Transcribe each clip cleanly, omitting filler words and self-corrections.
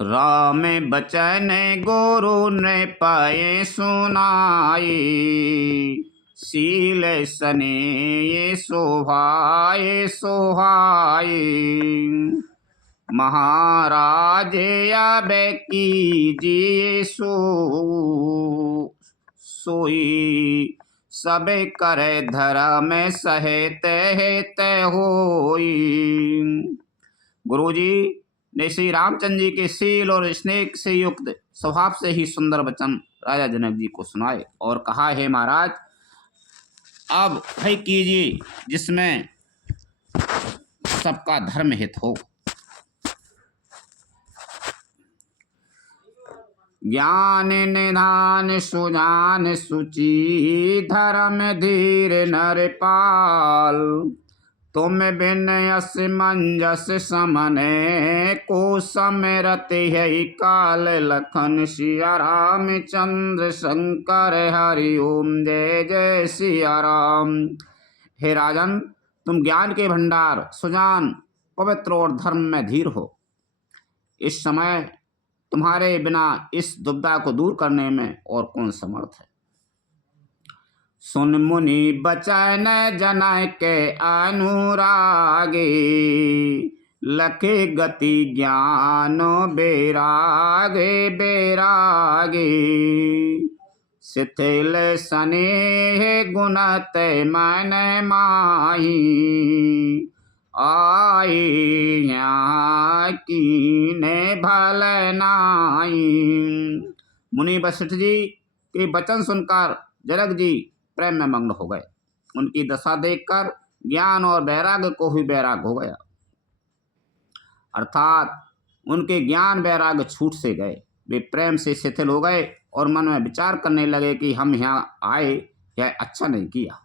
राम बचन गुरु ने पाए सुनाई, शील सने ये सोहाए सोहाए। महाराज अब कीजिए सोई, सब कर धर्म सहित हित होई। गुरुजी ने श्री रामचंद्र जी के शील और स्नेह से युक्त स्वभाव से ही सुंदर वचन राजा जनक जी को सुनाए और कहा, है महाराज अब भय कीजिए जिसमें सबका धर्म हित हो। ज्ञान निधान सुजान सुचि, धर्म धीर नरपाल। तुम बिन यस मंजस समने, को समरत है काल लखन। सिया राम चंद्र शंकर हरि ओम, जय जय सिया राम। हे राजन, तुम ज्ञान के भंडार, सुजान, पवित्र और धर्म में धीर हो। इस समय तुम्हारे बिना इस दुविधा को दूर करने में और कौन समर्थ है। सुन मुनि बचन जनय के अनुरागे, लखे गति ज्ञान बैरागे बैरागे। शिथिल स्नेह गुणत मन माही, आए यहाँ कीने भल नाई। मुनि वशिष्ठ जी के वचन सुनकर जनक जी प्रेम में मग्न हो गए। उनकी दशा देखकर ज्ञान और वैराग्य को ही वैराग हो गया, अर्थात उनके ज्ञान वैराग्य छूट से गए। वे प्रेम से शिथिल हो गए और मन में विचार करने लगे कि हम यहाँ आए यह अच्छा नहीं किया।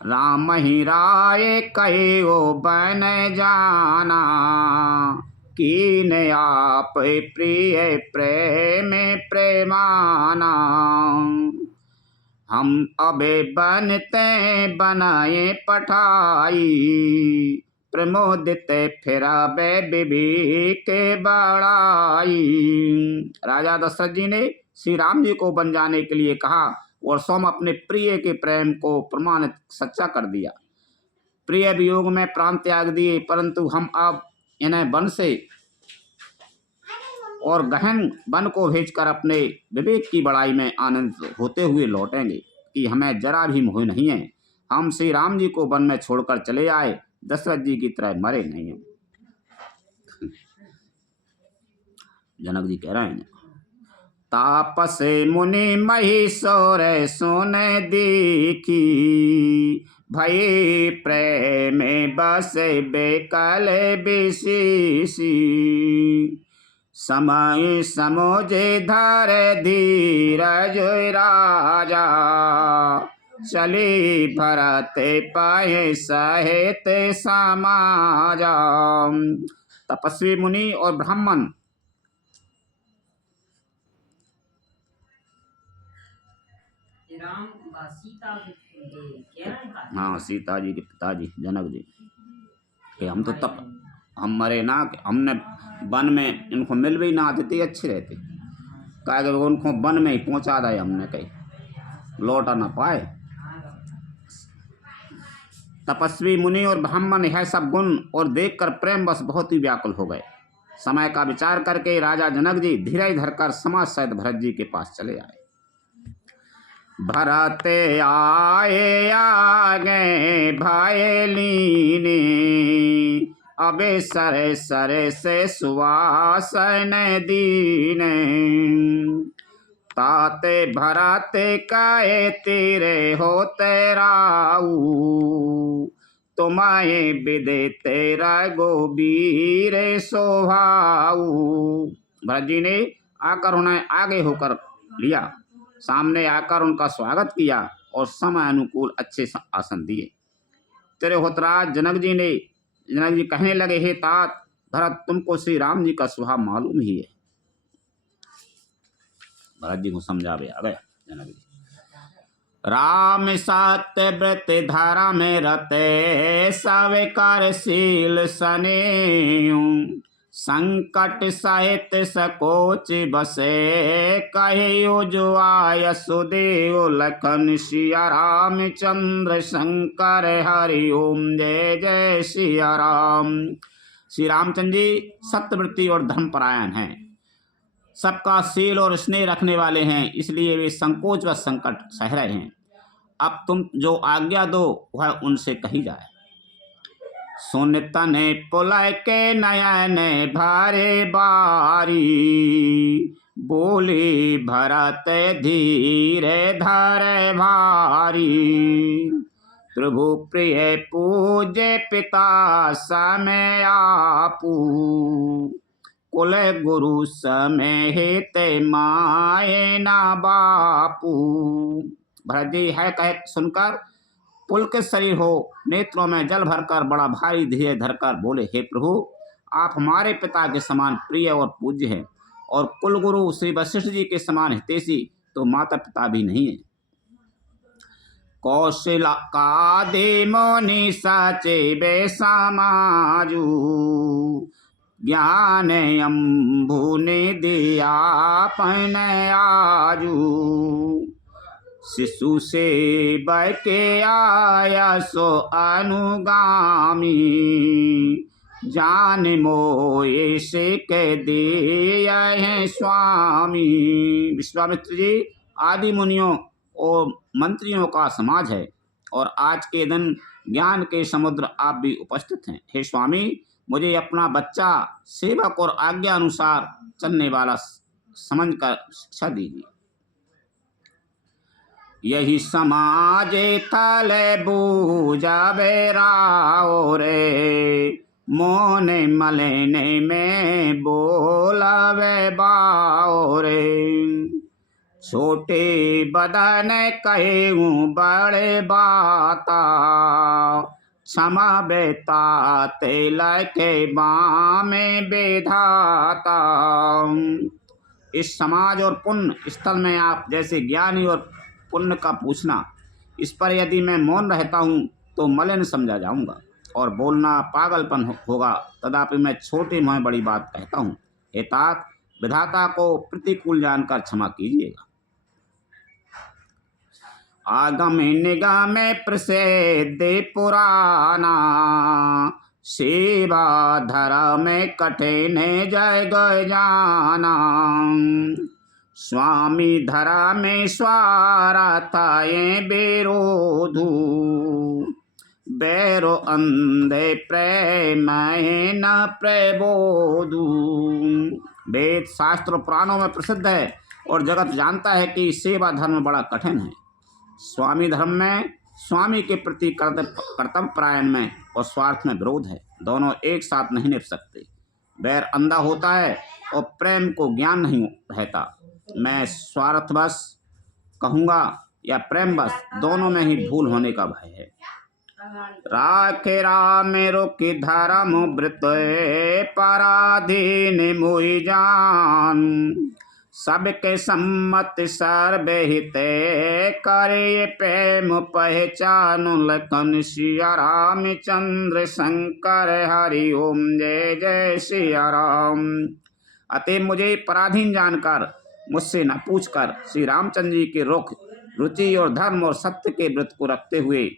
राम ही राय कहे ओ बन जाना, कीन आप प्रिय प्रेम प्रेमाना। हम अबे बनते बनाए पठाई, प्रमोदित फिर विवेक बड़ाई। राजा दशरथ जी ने श्री राम जी को बन जाने के लिए कहा और स्वयं अपने प्रिय के प्रेम को प्रमाणित सच्चा कर दिया। प्रिय वियोग में प्राण त्याग दिए, परंतु हम अब इन्हें वन से और गहन वन को भेजकर अपने विवेक की बड़ाई में आनंदित होते हुए लौटेंगे कि हमें जरा भी मोह नहीं है। हम श्री राम जी को वन में छोड़कर चले आए, दशरथ जी की तरह मरे नहीं हैं। जनक जी कह रहे हैं, तापस मुनि महीश्वर सुन देखी, भय प्रेम बस बेकल विशेषी। समय समझे धर धीरज राजा, चले भरत पाए सहित समाजा। तपस्वी मुनि और ब्राह्मण हाँ, सीता जी के पिताजी जनक जी कि हम तो तब हम मरे ना, हमने वन में इनको मिल भी ना आते अच्छे रहते, कहा कि उनको वन में ही पहुंचा दिया हमने, कहीं लौटा ना पाए। तपस्वी मुनि और ब्राह्मण यह सब गुण और देखकर प्रेम बस बहुत ही व्याकुल हो गए। समय का विचार करके राजा जनक जी धीरे धरकर समाज सहित भरत जी के पास चले आए। भरत आए आगे भाई लीने, अबे सरे सरे से सुवासन दीने। ताते भरत काए तेरे होते राऊ, तुम्हारे विदे तेरा गोबीर सोहाऊ। भरत जी ने आकर उन्हें आगे होकर लिया, सामने आकर उनका स्वागत किया और समय अनुकूल अच्छे आसन दिए। तेरे होतराज जनक जी कहने लगे, हे तात भरत, तुमको श्री राम जी का स्वभाव मालूम ही है। भरत जी को समझावे आ गया जनक जी। राम सत्य व्रत धारा में रते, सब कार्यशील सने। संकट सहित सकोच बसे, कहियो जो आय सुदेव लखन सिया रामचंद्र शंकर हरि ओम जय जय सिया राम। श्री रामचंद्र जी सत्यवृत्ति और धर्मपरायण हैं, सबका शील और स्नेह रखने वाले हैं, इसलिए वे संकोच व संकट सह रहे हैं। अब तुम जो आज्ञा दो वह उनसे कही जाए। सुन तने पुलय के नयन भारे बारी, बोले भरत धीरे धरे भारी। प्रभु प्रिय पूज्य पिता समय आपू, कुल गुरु समेत माए ना बापू। भरत जी है कह सुनकर पुलकित शरीर हो, नेत्रों में जल भरकर बड़ा भारी धीरे धरकर बोले, हे प्रभु, आप हमारे पिता के समान प्रिय और पूज्य हैं, और कुल गुरु श्री वशिष्ठ जी के समान हितैषी तो माता पिता भी नहीं है। कौशल का दे मोनि साचे बे समाजू, ज्ञान अम्भु ने दिया पन आजू। शिशु से बके आया सो अनुगामी, जान मोए से कह दिया है स्वामी। विश्वामित्र जी आदि मुनियों और मंत्रियों का समाज है, और आज के दिन ज्ञान के समुद्र आप भी उपस्थित हैं। हे स्वामी, मुझे अपना बच्चा सेवक और आज्ञा अनुसार चलने वाला समझकर शिक्षा दीजिए। यही समाज थल बूझा बेराओ रे, मोने मलेने में बोलावे बाओ रे। छोटे बदन कहूँ बड़े बाता, क्षमा बेता तेल के बामे बेधाता। इस समाज और पुण्य स्थल में आप जैसे ज्ञानी और पुण्य का पूछना, इस पर यदि मैं मौन रहता हूँ तो मलिन समझा जाऊंगा और बोलना पागलपन होगा। तथापि मैं छोटी मुँह बड़ी बात कहता हूँ। हे तात, विधाता को प्रतिकूल जानकर क्षमा कीजिएगा। आगम निगम प्रसिद्ध पुराना, सेवा धर्म कठिन जय गय जाना। स्वामी धर्मेश्वरा थाये बेरोधु, बैरो अंधे प्रेम न प्रबोधु। वेद शास्त्र पुराणों में प्रसिद्ध है और जगत जानता है कि सेवा धर्म बड़ा कठिन है। स्वामी धर्म में स्वामी के प्रति कर्तव्य परायण में और स्वार्थ में विरोध है, दोनों एक साथ नहीं निभ सकते। बैर अंधा होता है और प्रेम को ज्ञान नहीं रहता। मैं स्वार्थवश कहूँगा या प्रेम बस, दोनों में ही भूल होने का भय है। राखे राम रोकी धर्म व्रत, पराधीन मोहि जान। सबके सम्मत सर्वहित, करे प्रेम पहचान। लखन सिया रामचंद्र शंकर हरि ओम जय जय सिया राम। अतः मुझे पराधीन जानकर, मुझसे न पूछकर श्री रामचंद्र जी के रुख, रुचि और धर्म और सत्य के व्रत को रखते हुए,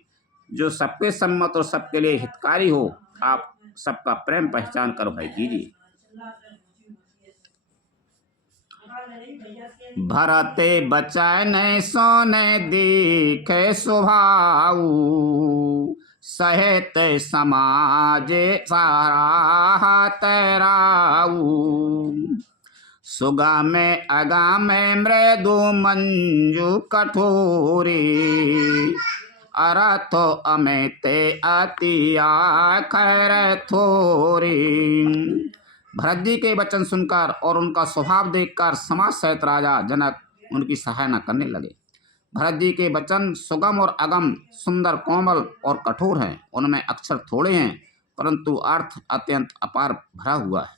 जो सबके सम्मत और सबके लिए हितकारी हो, आप सबका प्रेम पहचान कर भय कीजिए। भरते बचन सोने दिखे स्वभाऊ, सहित समाज सारा तैराऊ। सुगम अगम मृदु मंजू कठोरी, अरथो अमिते अति आखर थोरी। भरत जी के वचन सुनकर और उनका स्वभाव देखकर समाज सहित राजा जनक उनकी सहायता करने लगे। भरत जी के वचन सुगम और अगम, सुंदर, कोमल और कठोर हैं। उनमें अक्षर थोड़े हैं परंतु अर्थ अत्यंत अपार भरा हुआ है।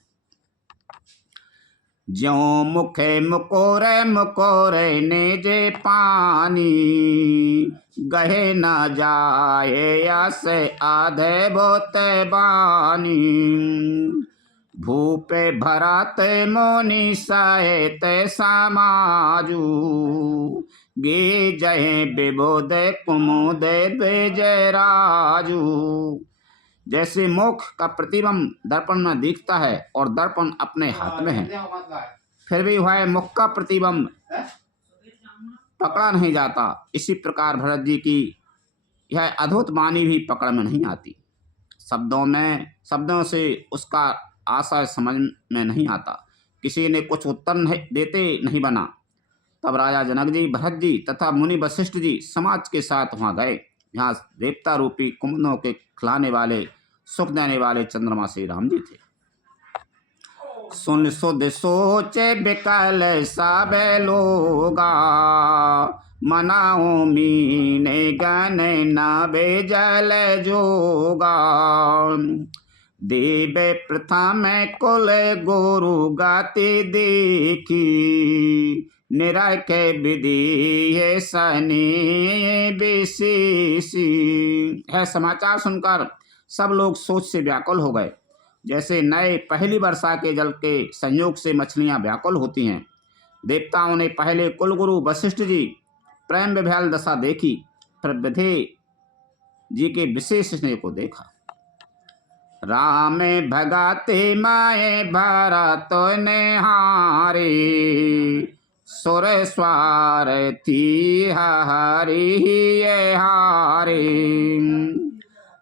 ज्यों मुखे मुकोरे मुकोरे नेजे पानी, गहे न जाए से आधे बोते बानी। भूपे भरत मुनि सहित समाजू, गे जय विबुध कुमुद विजय राजू। जैसे मुख का प्रतिबिंब दर्पण में दिखता है और दर्पण अपने हाथ में है, फिर भी वह मुख का प्रतिबिंब पकड़ा नहीं जाता, इसी प्रकार भरत जी की यह अद्भुत वाणी भी पकड़ में नहीं आती। शब्दों से उसका आशय समझ में नहीं आता। किसी ने कुछ उत्तर देते नहीं बना। तब राजा जनक जी, भरत जी तथा मुनि वशिष्ठ जी समाज के साथ वहां गए, जहाँ देवता रूपी कुमुदों के खिलाने वाले, सुख देने वाले चंद्रमा श्री राम जी थे। सुन सुध सोचे बिकल सब लोगा, मनाओ मीने गन न बेजल जोगा। देव प्रथम कुल गुरु गति देखी, निरख विधि है सनी विशेषी। है समाचार सुनकर सब लोग सोच से व्याकुल हो गए, जैसे नए पहली वर्षा के जल के संयोग से मछलियां व्याकुल होती हैं। देवताओं ने पहले कुलगुरु वशिष्ठ जी प्रेम विभ्याल दशा देखी, फिर विधे जी के विशेष स्नेह को देखा। राम भगते माए भरत निहारे, सुर स्वार थी हरि हारे।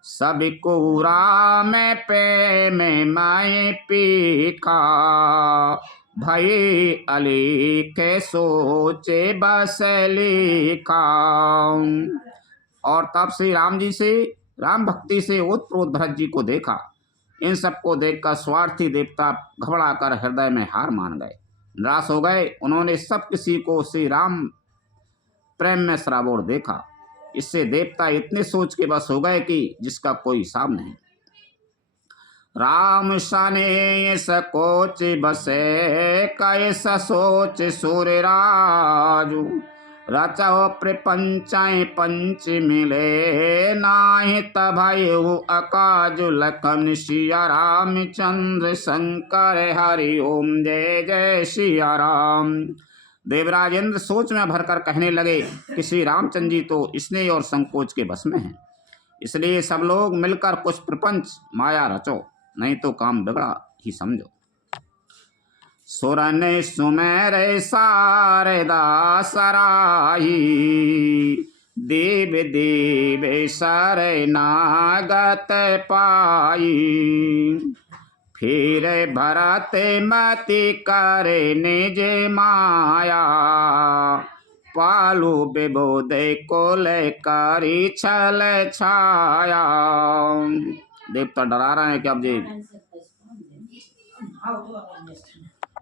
सब को राम प्रेम माए पीखा, भय अलेख सोचे बस लिखा। और तब श्री राम जी से राम भक्ति से ओतप्रोत भरत जी को देखा। इन सबको देखकर स्वार्थी देवता घबराकर हृदय में हार मान गए, निराश हो गए। उन्होंने सब किसी को श्री राम प्रेम में सराबोर देखा। इससे देवता इतने सोच के बस हो गए कि जिसका कोई हिसाब नहीं। राम सने सकोच बसे कैस सोच सूर्य राजू, रचो प्रपंचाए पंच मिले नाहि तभयु अकाजु। लखन सिया रामचंद्र शंकर हरि ओम जय जय सिया राम। देवराज इंद्र सोच में भरकर कहने लगे कि श्री रामचंद्र जी तो स्नेह और संकोच के बस में हैं, इसलिए सब लोग मिलकर कुछ प्रपंच माया रचो, नहीं तो काम बिगड़ा ही समझो। सुरन सुमेर शारदा सराही, देव देव शरणागत पाई। फिर भरत मति करे निज माया, पालू विबुध कुल करी छल छाया। देवता डरा रहे हैं कि अब जी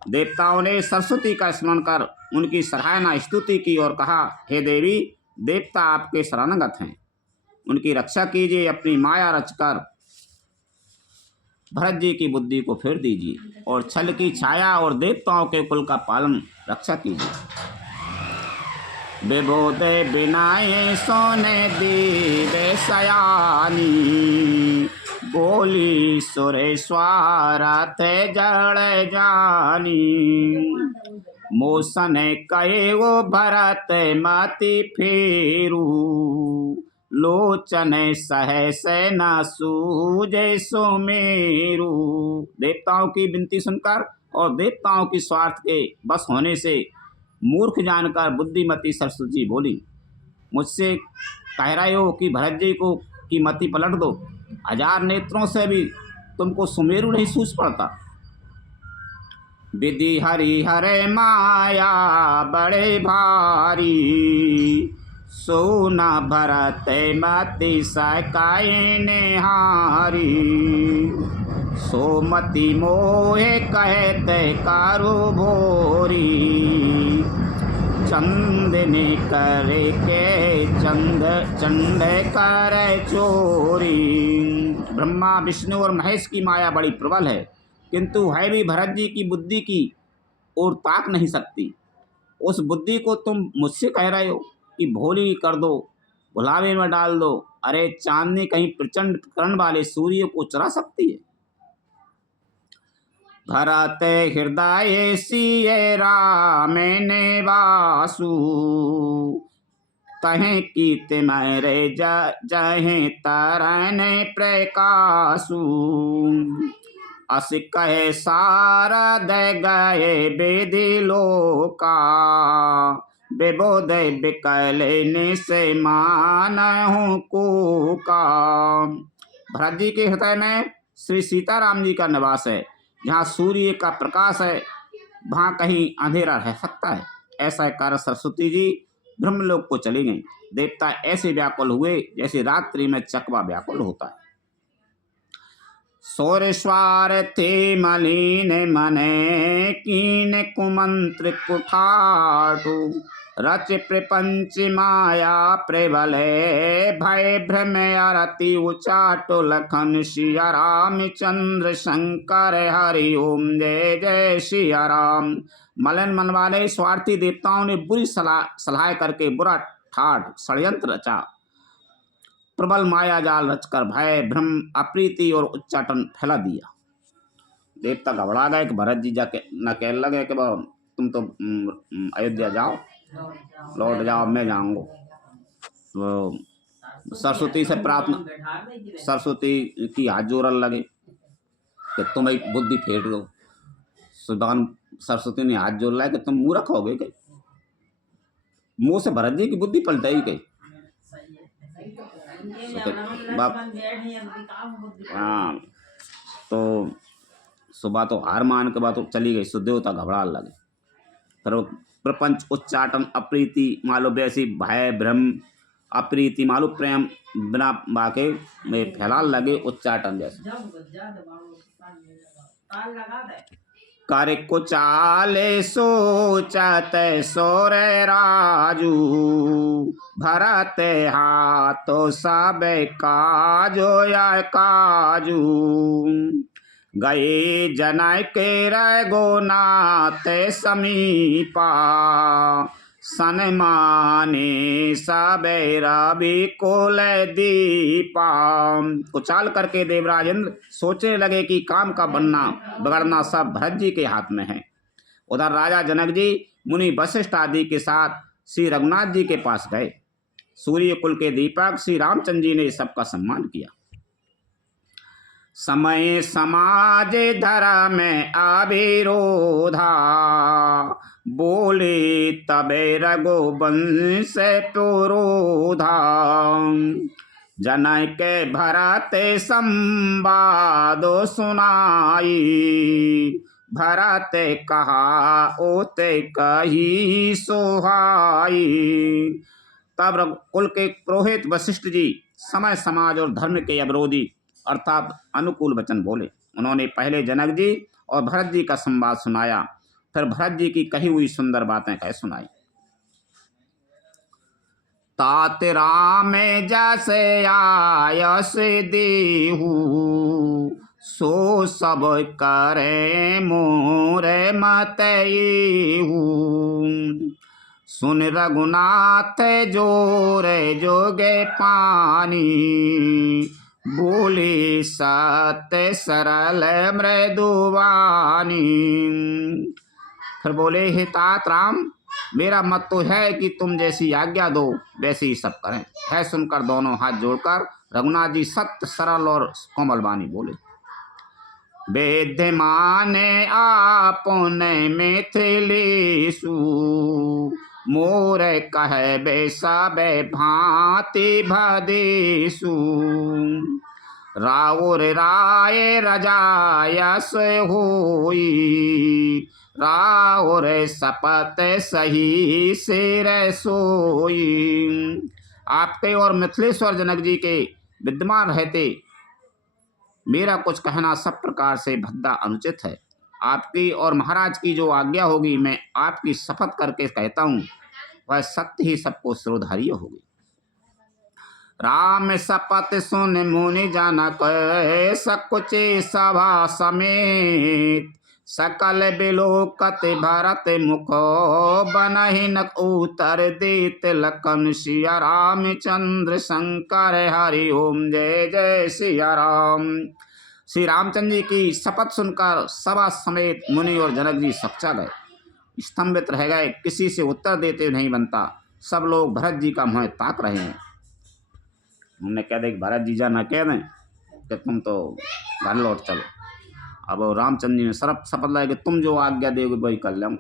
देवताओं ने सरस्वती का स्मरण कर उनकी सराहना स्तुति की और कहा, हे देवी, देवता आपके शरणागत हैं, उनकी रक्षा कीजिए। अपनी माया रचकर भरत जी की बुद्धि को फेर दीजिए और छल की छाया और देवताओं के कुल का पालन रक्षा कीजिए। विबुध बिनाए सोने दीवे सयानी, बोली सुरेश्वर थे जड़ जानी। मोसन कहे वो भरत मति फेरू, लोचन सहस न सूझे सुमेरु। देवताओं की विनती सुनकर और देवताओं की स्वार्थ के बस होने से मूर्ख जानकर बुद्धिमती सरस्वती बोली, मुझसे कह रहे हो कि भरत जी को की मति पलट दो, हजार नेत्रों से भी तुमको सुमेरु नहीं सूझ पड़ता। विधि हरि हरे माया बड़े भारी, सोना भरत मति सकाए निहारी। सोमति मोहे कहते कारो भोरी, चंद ने करे के चंड करे चोरी। ब्रह्मा विष्णु और महेश की माया बड़ी प्रबल है, किंतु है भी भरत जी की बुद्धि की ओर ताक नहीं सकती। उस बुद्धि को तुम मुझसे कह रहे हो कि भोली कर दो, भुलावे में डाल दो। अरे चांदनी कहीं प्रचंड किरण वाले सूर्य को चुरा सकती है? भरत हृदय सिय राम निवासु, तहें कीत मेरे जहे तरन प्रकाशु। अस कहे सारद गए विधि लोका, विबोध विकल निसे मानहु कूका। भरत जी के हृदय में श्री सीताराम जी का निवास है। जहाँ सूर्य का प्रकाश है वहाँ कहीं अंधेरा रह सकता है। ऐसा कर सरस्वती जी ब्रह्मलोक को चली गई। देवता ऐसे व्याकुल हुए जैसे रात्रि में चकवा व्याकुल होता है। सौर स्वार्थी मलिन मने कीन कुमंत्र कुठाटु, रच प्रपंच माया प्रबले भय भ्रम अरति उचाटु। लखन सिया रामचंद्र शंकर हरि ओम जय जय सिया राम। मलन मन वाले स्वार्थी देवताओं ने बुरी सलाह करके बुरा ठाठ षड्यंत्र रचा। प्रबल माया जाल रचकर भय भ्रम अप्रीति और उच्चाटन फैला दिया। देवता घबरा गए कि भरत जी जाके न कहने लगे कि तुम तो अयोध्या जाओ, लौट जाओ, मैं जाऊंगा। तो सरस्वती से प्रार्थना, सरस्वती की हाथ जोड़ने लगे कि तुम एक बुद्धि फेर दो। भगवान सरस्वती ने हाथ जोड़ लिया कि तुम मूर्ख हो गए, मुंह से भरत जी की बुद्धि पलटाई गई। हाँ, तो सुबह तो हार मान के बाद तो चली गई। सुदेवता घबरा लगे। फिर प्रपंच उच्चाटन अप्रीति मालो वैसी भय भ्रम अप्रीति मालो प्रेम बिना बाके में फैला लगे उच्चाटन जैसे। कर कुचाले सोचत सोर राजू, भरत हाथो सब काजो या काजू। गए जनय के रगो नाथ समीपा, सनमाने सबे रवि कुल दीपा। कुचाल करके देवराज इंद्र सोचने लगे कि काम का बनना बिगड़ना सब भरत जी के हाथ में है। उधर राजा जनक जी मुनि वशिष्ठ आदि के साथ श्री रघुनाथ जी के पास गए। सूर्य कुल के दीपक श्री रामचंद्र जी ने सबका सम्मान किया। समय समाज धर्म अविरोधा, बोले तबे रघुवंश पुरोधा। जनक के भरत संवाद सुनाई, भरत कहा ओते कही सोहाई। तब कुल के पुरोहित वशिष्ठ जी समय समाज और धर्म के अविरोधी अर्थात अनुकूल वचन बोले। उन्होंने पहले जनक जी और भरत जी का संवाद सुनाया, फिर भरत जी की कही हुई सुंदर बातें कह सुनाई। तात राम जैसे आयस देहु, सो सब करे मोरे मतयेहु। सुन रघुनाथ जोरे जोगे पानी, बोले सत्य सरल मृदुवानी। फिर बोले हे तात राम, मेरा मत तो है कि तुम जैसी आज्ञा दो वैसे ही सब करें। है सुनकर दोनों हाथ जोड़कर रघुनाथ जी सत्य सरल और कोमल वाणी बोले। वेद्य माने आपने मिथिलेशु, मोर कहे बे सबे भांति भदेशु। राउर राय रजायस होई, राउर सपत सही सिर सोई। आपके और मिथिलेश्वर जनक जी के विद्यमान रहते मेरा कुछ कहना सब प्रकार से भद्दा अनुचित है। आपकी और महाराज की जो आज्ञा होगी मैं आपकी शपथ करके कहता हूँ वह सत्य ही सबको शिरोधार्य होगी। राम शपथ सुन मुनि जनक सकुचे सभा समेत, सकल बिलोकत भरत मुख बनहि न उत्तर देत। लखन सिया रामचंद्र शंकर हरि ओम जय जय सिया राम। श्री रामचंद्र जी की शपथ सुनकर सभा समेत मुनि और जनक जी सकचा गए, स्तंभित रह गए। किसी से उत्तर देते नहीं बनता। सब लोग भरत जी का मुँह ताक रहे हैं। हमने कह दिया कि भरत जी जा न कह दें कि तुम तो घर लौट चलो। अब रामचंद्र जी ने शपथ लाया कि तुम जो आज्ञा दोगे वही कर लें।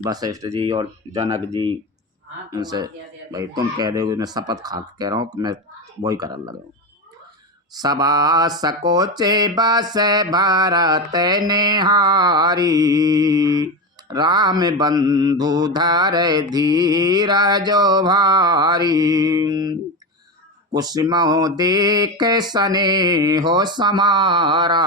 वशिष्ठ जी और जनक जी उनसे, भाई तुम कह दोगे, मैं शपथ खा के कह रहा हूँ कि मैं वही कर लगा। सभा सकोचे बस भरत निहारी, राम बंधु धर धीरज भारी। कुसुमो देख सने हो समारा,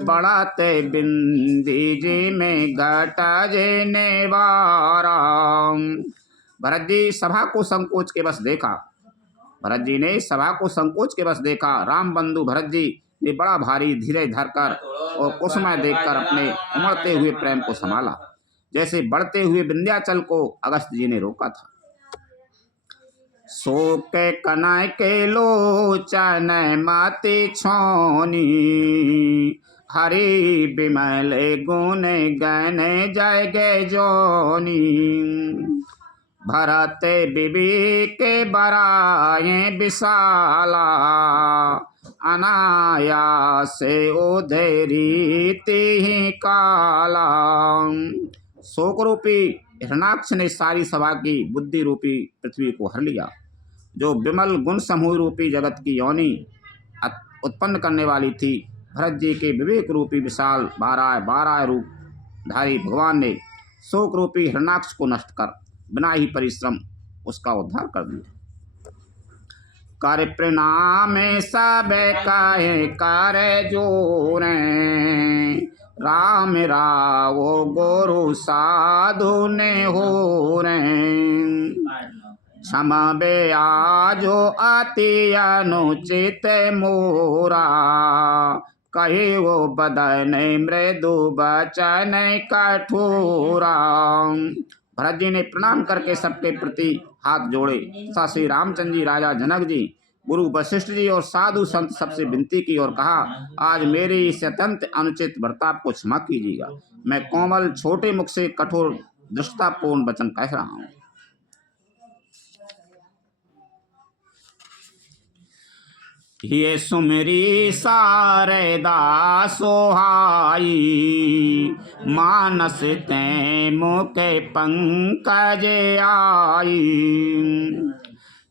बढ़ते बिंदी जी में घटा जे नेवारा। भरत जी सभा को संकोच के बस देखा। भरत जी ने सभा को संकोच के बस देखा। राम बंधु भरत जी ने बड़ा भारी धीरज धरकर और कुसुमय देखकर अपने उमड़ते हुए प्रेम को संभाला, जैसे बढ़ते हुए विंध्याचल को अगस्त जी ने रोका था। सो के कनय के लोचन माति छोनी, हरि बिमल गुण गण जय गे जोनी। भरत विवेक बराए विशाला, अनायास उधरी तिहि काला। शोक रूपी हिरणाक्ष ने सारी सभा की बुद्धि रूपी पृथ्वी को हर लिया। जो विमल गुण समूह रूपी जगत की योनि उत्पन्न करने वाली थी, भरत जी के विवेक रूपी विशाल बारह रूप धारी भगवान ने शोक रूपी हिरणाक्ष को नष्ट कर बिना ही परिश्रम उसका उद्धार कर दिया। कर प्रणाम सब कहे कर जोरे, राम रावो गुरु साधु ने हो रे। क्षमा बे आजो अति अनुचित मोरा, कहे वो बदन मृदु बचन कठोरा। भरत जी ने प्रणाम करके सबके प्रति हाथ जोड़े। श्री रामचंद्र जी, राजा जनक जी, गुरु वशिष्ठ जी और साधु संत सबसे विनती की और कहा, आज मेरे इस अत्यंत अनुचित बर्ताव को क्षमा कीजिएगा। मैं कोमल छोटे मुख से कठोर दुष्टतापूर्ण वचन कह रहा हूँ। ये सुमेरी शारदा सोहाई, मानस ते मुके पंकज आई।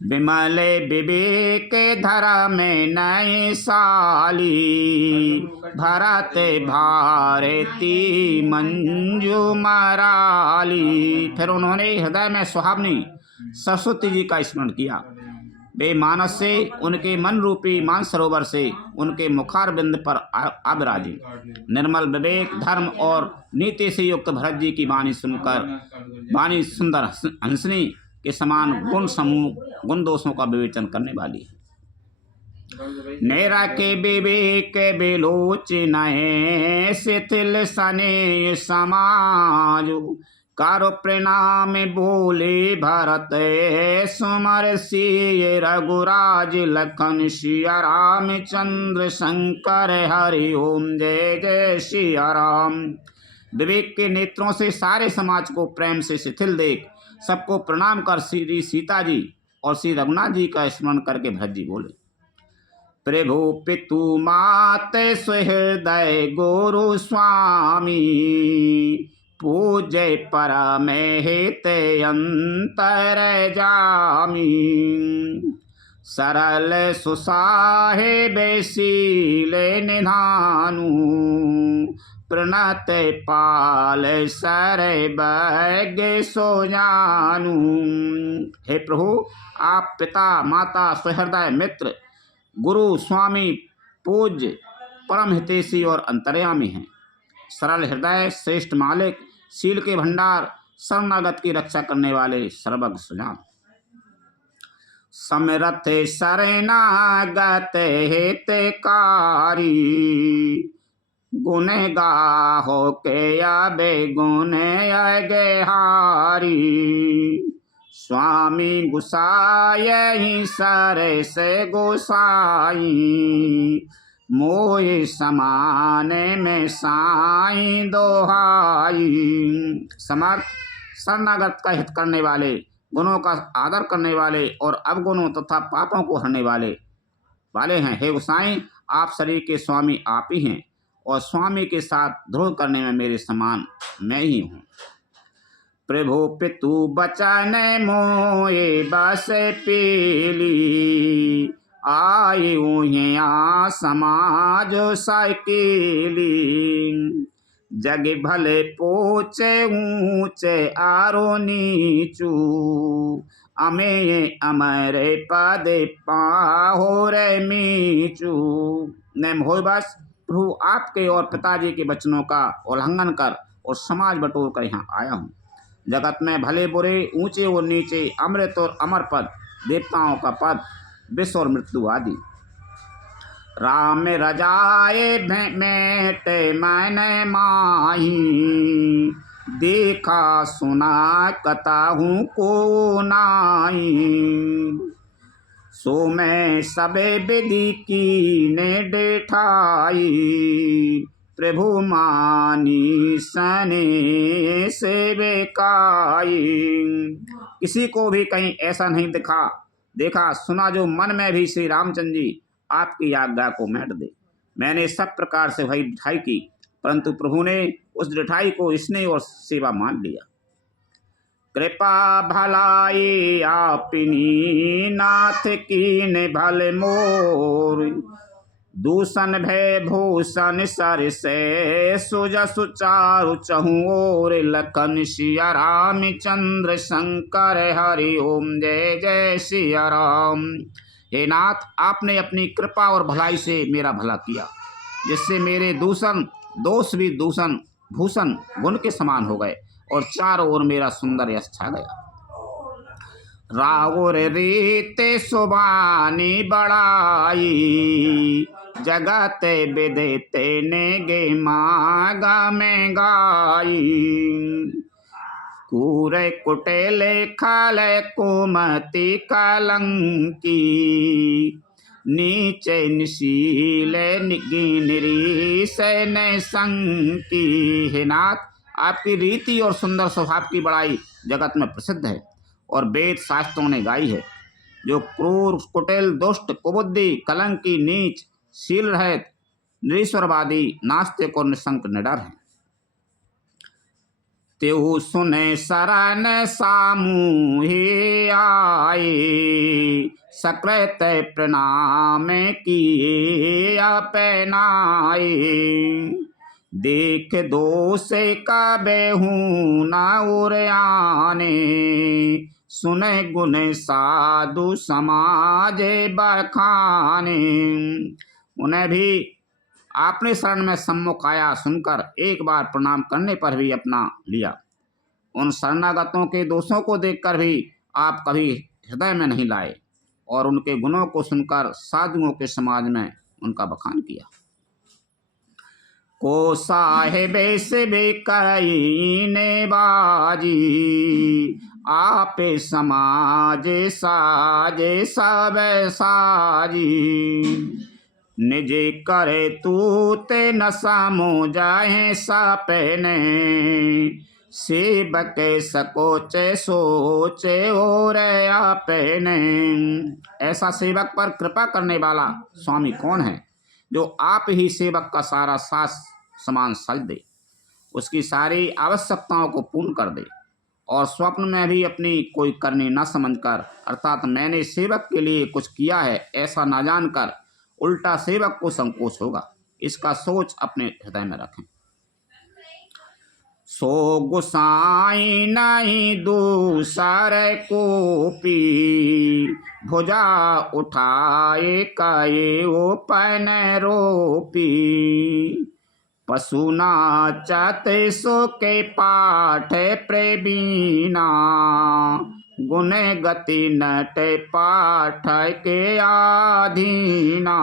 विमल विवेक धरा में नई साली, भरत भारती मंजू मराली। फिर उन्होंने हृदय में सुहावनी सरस्वती जी का स्मरण किया। वे मानस से उनके मन रूपी मानसरोवर से उनके मुखार बिंद पर आविराजी। निर्मल विवेक धर्म और नीति से युक्त भरत जी की वाणी सुनकर, वाणी सुंदर हंसनी के समान गुण समूह गुण दोषों का विवेचन करने वाली है। नेरा के विवेक बिलोचन शिथिल सने समाज, कारो प्रणाम बोले भरत सुमर सिय रघुराज लखन सिया रामचंद्र शंकर हरि ओम जय जय सिया राम। विवेक के नेत्रों से सारे समाज को प्रेम से शिथिल देख सबको प्रणाम कर श्री सीता जी और श्री रघुनाथ जी का स्मरण करके भरत जी बोले, प्रभु पितु मात सुहृदय गुरु स्वामी, पूजय परम हित अंतर जामी। सरल सुसाहेब शील निधानु, प्रणत पाल सर बैग सो जानू। हे प्रभु, आप पिता माता सुहृदय मित्र गुरु स्वामी पूज्य परम हितैषी और अंतर्यामी हैं। सरल हृदय श्रेष्ठ मालिक, शील के भंडार, शरणागत की रक्षा करने वाले सर्वज्ञ सुजान। समरथ शरणागत हितकारी, गुण गाहो के आबे गुण अगे हारी। स्वामी गुसाई सर से गोसाई, मोए समाने में साई दोहाई। समर्थ शरणागत का हित करने वाले, गुणों का आदर करने वाले और अवगुणों तथा पापों को हरने वाले हैं। हे गोसाई, आप शरीर के स्वामी आप ही हैं और स्वामी के साथ ध्रुव करने में मेरे समान मैं ही हूँ। प्रभु पितु बचन मोए बस पीली, आए यहाँ समाज साइकिली। जग भले पोचे ऊंचे आरो नीचू, अमे अमरे पद पाहो रे मीचू। नेम हो बस प्रभु आपके और पिताजी के वचनों का उल्लंघन कर और समाज बटोर कर यहाँ आया हूँ। जगत में भले बुरे, ऊंचे और नीचे, अमृत और अमर पद, देवताओं का पद, विश्व और मृत्यु आदि। राम रजाए मेटे मैंने माही, देखा सुना कताहू को नाई। सो मैं सबे विधि की ने डेठाई, प्रभु मानी सने से बेकाई। किसी को भी कहीं ऐसा नहीं देखा सुना जो मन में भी श्री रामचंद्र जी आपकी आज्ञा को मेट दे। मैंने सब प्रकार से वही ढिठाई की, परंतु प्रभु ने उस ढिठाई को स्नेह और सेवा मान लिया। कृपा भलाई आपनी नाथ की ने भले मोर, दूषण भय भूषण सर से सुज सुचारु चहुओर। लखन सिया रामचंद्र शंकर हरि ओम जय जय सिया राम। हे नाथ, आपने अपनी कृपा और भलाई से मेरा भला किया, जिससे मेरे दोष भी दूषण भूषण गुण के समान हो गए और चारों ओर मेरा सुंदर यश छा गया। रावुर रीते सुबानी बड़ाई, जगत विदिते नेगे मागा में गाई। कूरे कुटेले खाले कुमति कलंकी, नीचे निशीले निरी से न संकी। हे नाथ, आपकी रीति और सुंदर स्वभाव की बड़ाई जगत में प्रसिद्ध है और वेद शास्त्रों ने गाई है। जो क्रूर कुटिल दुष्ट कुबुद्धि कलंकी नीच शील रहित निरीश्वरवादी नास्तिक और निशंक निडर है, तेहु सुने शरण सामूहे आए। सकृत प्रणाम किए अपनाए, देख दोष कबे हूँ न उरयाने। सुने गुण साधु समाज बखाने। उन्हें भी आपने शरण में सम्मुख आया सुनकर एक बार प्रणाम करने पर भी अपना लिया। उन शरणागतों के दोषों को देखकर भी आप कभी हृदय में नहीं लाए और उनके गुणों को सुनकर साधुओं के समाज में उनका बखान किया। को साहेबे से बेकई ने बाजी, आपे समाज साजे सब साजी। निजे करे तू ते न सामो जाए सापेने, सेवक सकोचे सोचे और आपने। ऐसा सेवक पर कृपा करने वाला स्वामी कौन है, जो आप ही सेवक का सारा सामान सज दे, उसकी सारी आवश्यकताओं को पूर्ण कर दे और स्वप्न में भी अपनी कोई करनी न समझकर, अर्थात मैंने सेवक के लिए कुछ किया है ऐसा न जानकर उल्टा सेवक को संकोच होगा। इसका सोच अपने हृदय में रखें। सो गुसाई नहीं दूसर को पी, भुजा उठाए काये ओपन रोपी। पशु नाचत सो के पाठ प्रवीणा, गुण गति नट पाठ के आधीना।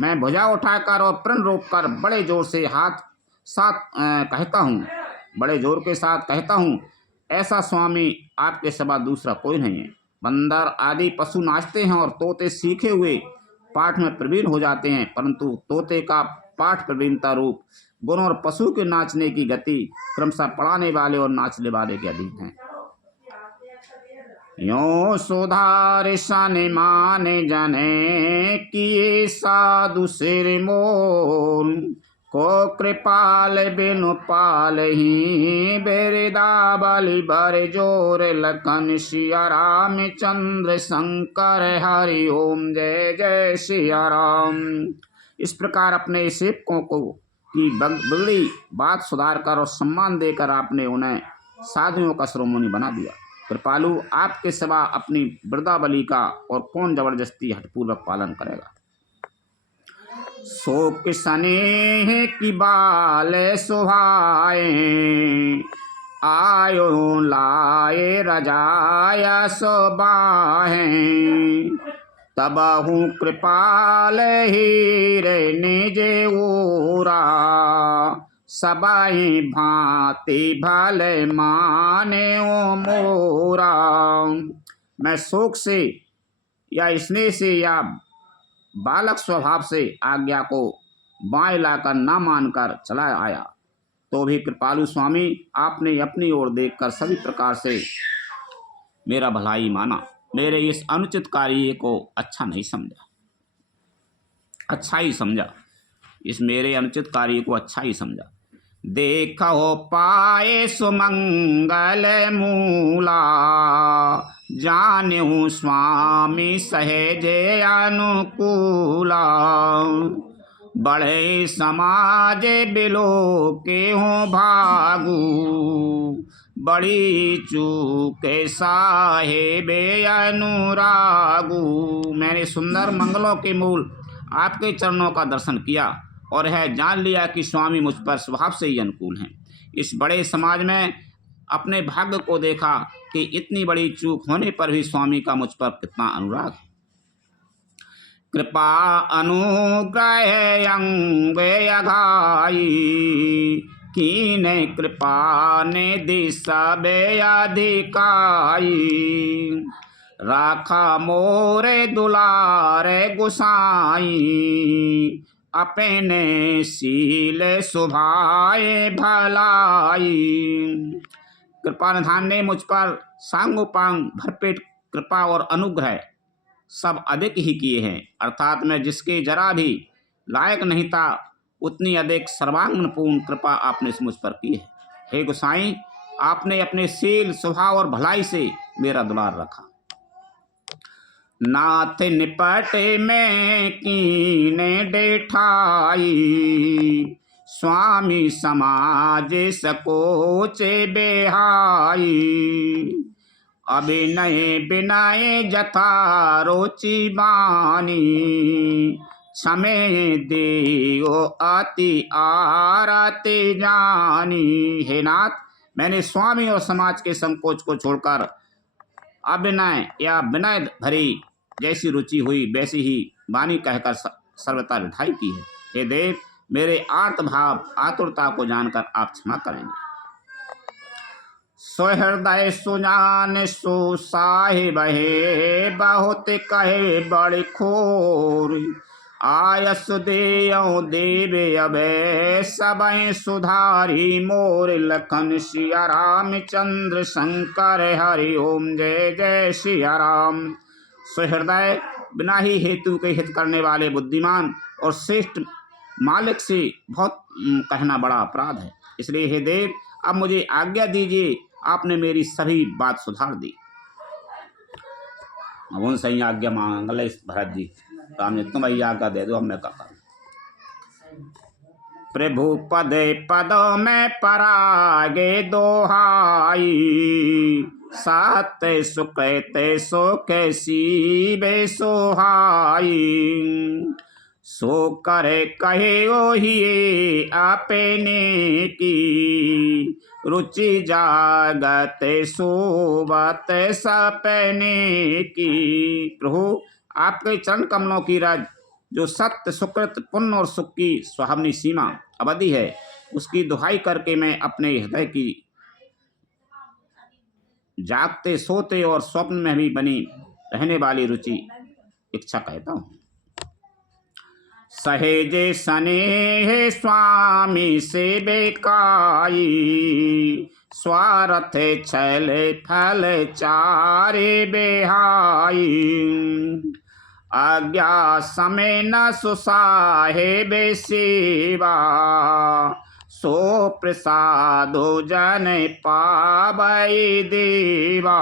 मैं भुजा उठाकर और प्रण रोक कर बड़े जोर से बड़े जोर के साथ कहता हूँ, ऐसा स्वामी आपके सिवा दूसरा कोई नहीं है। बंदर आदि पशु नाचते हैं और तोते सीखे हुए पाठ में प्रवीण हो जाते हैं, परंतु तोते का पाठ प्रवीणता रूप गुण और पशु के नाचने की गति क्रमशः पढ़ाने वाले और नाचने वाले के अधीन है। यो सुधार सन माने जने किए साधु सिर मोल, को कृपाल बिनु पाल ही बेरदा बलि बर जोर, लखन सिया राम चंद्र शंकर हरि ओम जय जय सिया राम। इस प्रकार अपने सेवकों को की बिगड़ी बात सुधार कर और सम्मान देकर आपने उन्हें साधुओं का शिरोमणि बना दिया। कृपालु, आपके सिवा अपनी वृद्धावली का और कौन जबरदस्ती हठपूर्वक पालन करेगा। शोक स्नेह की बाल सुहाए, आयो लाए रजाया सोबाहे, तबहु कृपाल हीरे निजे ऊरा, सबाई भांति भले माने ओ मोरा। मैं शोक से या स्नेह से या बालक स्वभाव से आज्ञा को बाएं लाकर न मानकर चला आया, तो भी कृपालु स्वामी आपने अपनी ओर देखकर सभी प्रकार से मेरा भलाई माना, मेरे इस अनुचित कार्य को अच्छा नहीं समझा, अच्छा ही समझा, इस मेरे अनुचित कार्य को अच्छा ही समझा। देखो पाए सुमंगल मूला, जान्यू स्वामी सहजे अनुकूला, बड़े समाज बिलो के हो भागू, बड़ी चूके साहेबे अनुरागू। मैंने सुंदर मंगलों के मूल आपके चरणों का दर्शन किया और है जान लिया कि स्वामी मुझ पर स्वभाव से ही अनुकूल हैं। इस बड़े समाज में अपने भाग्य को देखा कि इतनी बड़ी चूक होने पर भी स्वामी का मुझ पर कितना अनुराग है। कृपा अनुग्रह अंग अघाई, कीने कृपा ने दिशा अधिकाई, राखा मोरे दुलारे गुसाई, अपने सील सुभाए भलाई। कृपा निधान ने मुझ पर सांगोपांग भरपेट कृपा और अनुग्रह सब अधिक ही किए हैं, अर्थात मैं जिसके जरा भी लायक नहीं था उतनी अधिक सर्वांगपूर्ण कृपा आपने मुझ पर की है। हे गोसाई, आपने अपने शील स्वभाव और भलाई से मेरा दुलार रखा। नाथ निपटे में कीने डेठाई, स्वामी समाज सकोचे बेहाई, अभिनय बिनय जथा रोचि बानी, क्षमे देओ अति आरते जानी। हे नाथ, मैंने स्वामी और समाज के संकोच को छोड़कर अभिनय या विनय भरी जैसी रुचि हुई वैसी ही वाणी कहकर सर्वथा रिठाई की है। हे देव, मेरे आर्त भाव आतुरता को जानकर आप क्षमा करेंगे। सहृदय सुजान सुसाहिब हे, बहुत कहे बड़ी खोर, आयस देओ देवे अभय, सबय सुधारी मोर, लखन सिया राम चंद्र शंकर हरि ओम जय जय सिया राम। सहृदय, बिना ही हेतु के हित करने वाले बुद्धिमान और श्रेष्ठ मालिक से बहुत कहना बड़ा अपराध है, इसलिए हे देव अब मुझे आज्ञा दीजिए, आपने मेरी सभी बात सुधार दी। अब उनसे ही आज्ञा मांग ले भरत जी, राम ने तुम ही आज्ञा दे दो, अब मैं क्या करूं। प्रभु पदे पदों में परागे दोहाई, सात सुकते सो कैसी बे सोहाई, सो करे कहे ओ ही अपने की, रुचि जागत सोबत सपने की। प्रभु, आपके चरण कमलों की रज जो सत्य सुकृत पुण्य और सुख की सुहावनी सीमा अवधि है, उसकी दुहाई करके मैं अपने हृदय की जागते सोते और स्वप्न में भी बनी रहने वाली रुचि इच्छा कहता हूँ। सहेजे स्नेह स्वामी से बेकाई, स्वार्थ छल फल चारे बेहाई। आज्ञा समय न सुसाहे बेसेवा, सो प्रसादो जन पावै देवा।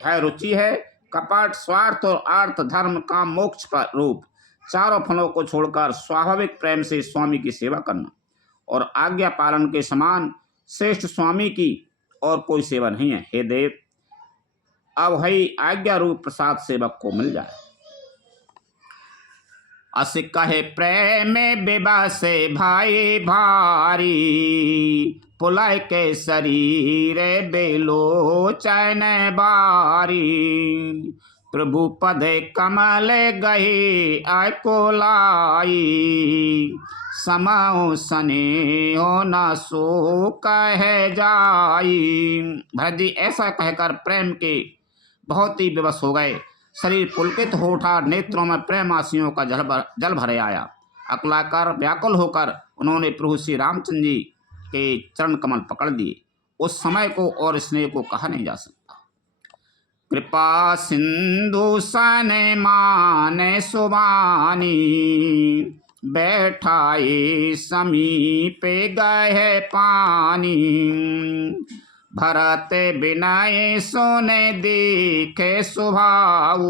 है रुचि है कपट, स्वार्थ और अर्थ, धर्म, काम, मोक्ष का रूप चारों फलों को छोड़कर स्वाभाविक प्रेम से स्वामी की सेवा करना, और आज्ञा पालन के समान श्रेष्ठ स्वामी की और कोई सेवा नहीं है। हे देव, अब वही आज्ञा रूप प्रसाद सेवक को मिल जाए। अस कहे प्रेम विवश भाई भारी, पुलय के शरीर बेलोचन बारी। प्रभु पद कमल गहे अकोलाई, समाओ सने हो न सो कह जाई। भरत जी ऐसा कहकर प्रेम के बहुत ही विवश हो गए। शरीर पुलकित हो उठा, नेत्रों में प्रेम आंसुओं का जल भरे आया। अकलाकर व्याकुल होकर उन्होंने प्रभु श्री रामचंद्र जी के चरण कमल पकड़ दिए। उस समय को और स्नेह को कहा नहीं जा सकता। कृपा सिंधु सन मान सुबानी, बैठाए समीप गए पानी। भरत बिनय सोने देखे सुभाऊ,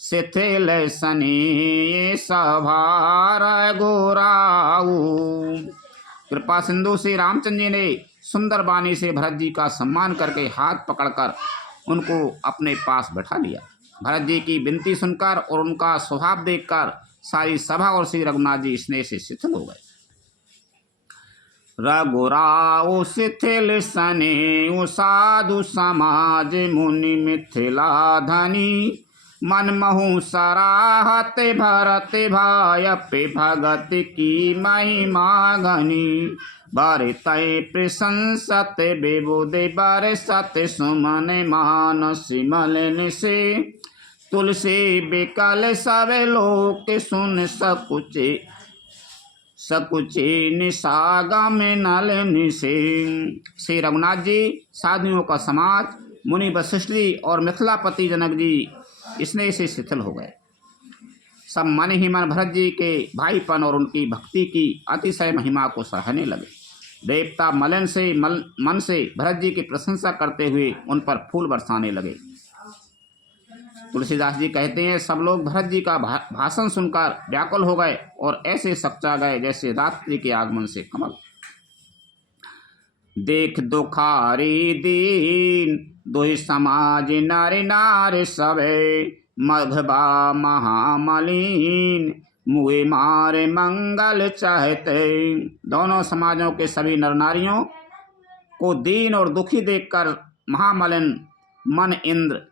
शिथिल सने सभार गोराऊ। कृपा सिंधु श्री रामचंद्र जी ने सुंदर वाणी से भरत जी का सम्मान करके हाथ पकड़कर उनको अपने पास बैठा लिया। भरत जी की विनती सुनकर और उनका स्वभाव देखकर सारी सभा और श्री रघुनाथ जी स्नेह से शिथिल हो गए। रघुराव शिथिल सने साधु समाज, मुनि मिथिला धनी। मन महु सराहत भरत भाय, पे भगत की महिमा घनी। बरतय प्रशंसत विबुध बरसत, सुमन मानस मलिन से। तुलसी बिकल सब लोक सुन सकुचे, सकुचे निसागम नल निसे। श्री रघुनाथ जी, साधुओं का समाज, मुनि वशिष्ठ जी और मिथिलापति जनक जी स्नेह से शिथिल हो गए। सब मन ही मन भरत जी के भाईपन और उनकी भक्ति की अतिशय महिमा को सराहने लगे। देवता मन से भरत जी की प्रशंसा करते हुए उन पर फूल बरसाने लगे। तुलसीदास जी कहते हैं, सब लोग भरत जी का भाषण सुनकर व्याकुल हो गए और ऐसे सकचा गए जैसे रात्रि के आगमन से कमल। देख दुखारी दीन दुहि समाज, नारी नारी सबे। मघबा महामलिन, मुए मारे मंगल चाहते। दोनों समाजों के सभी नर नारियों को दीन और दुखी देखकर महामलिन मन इंद्र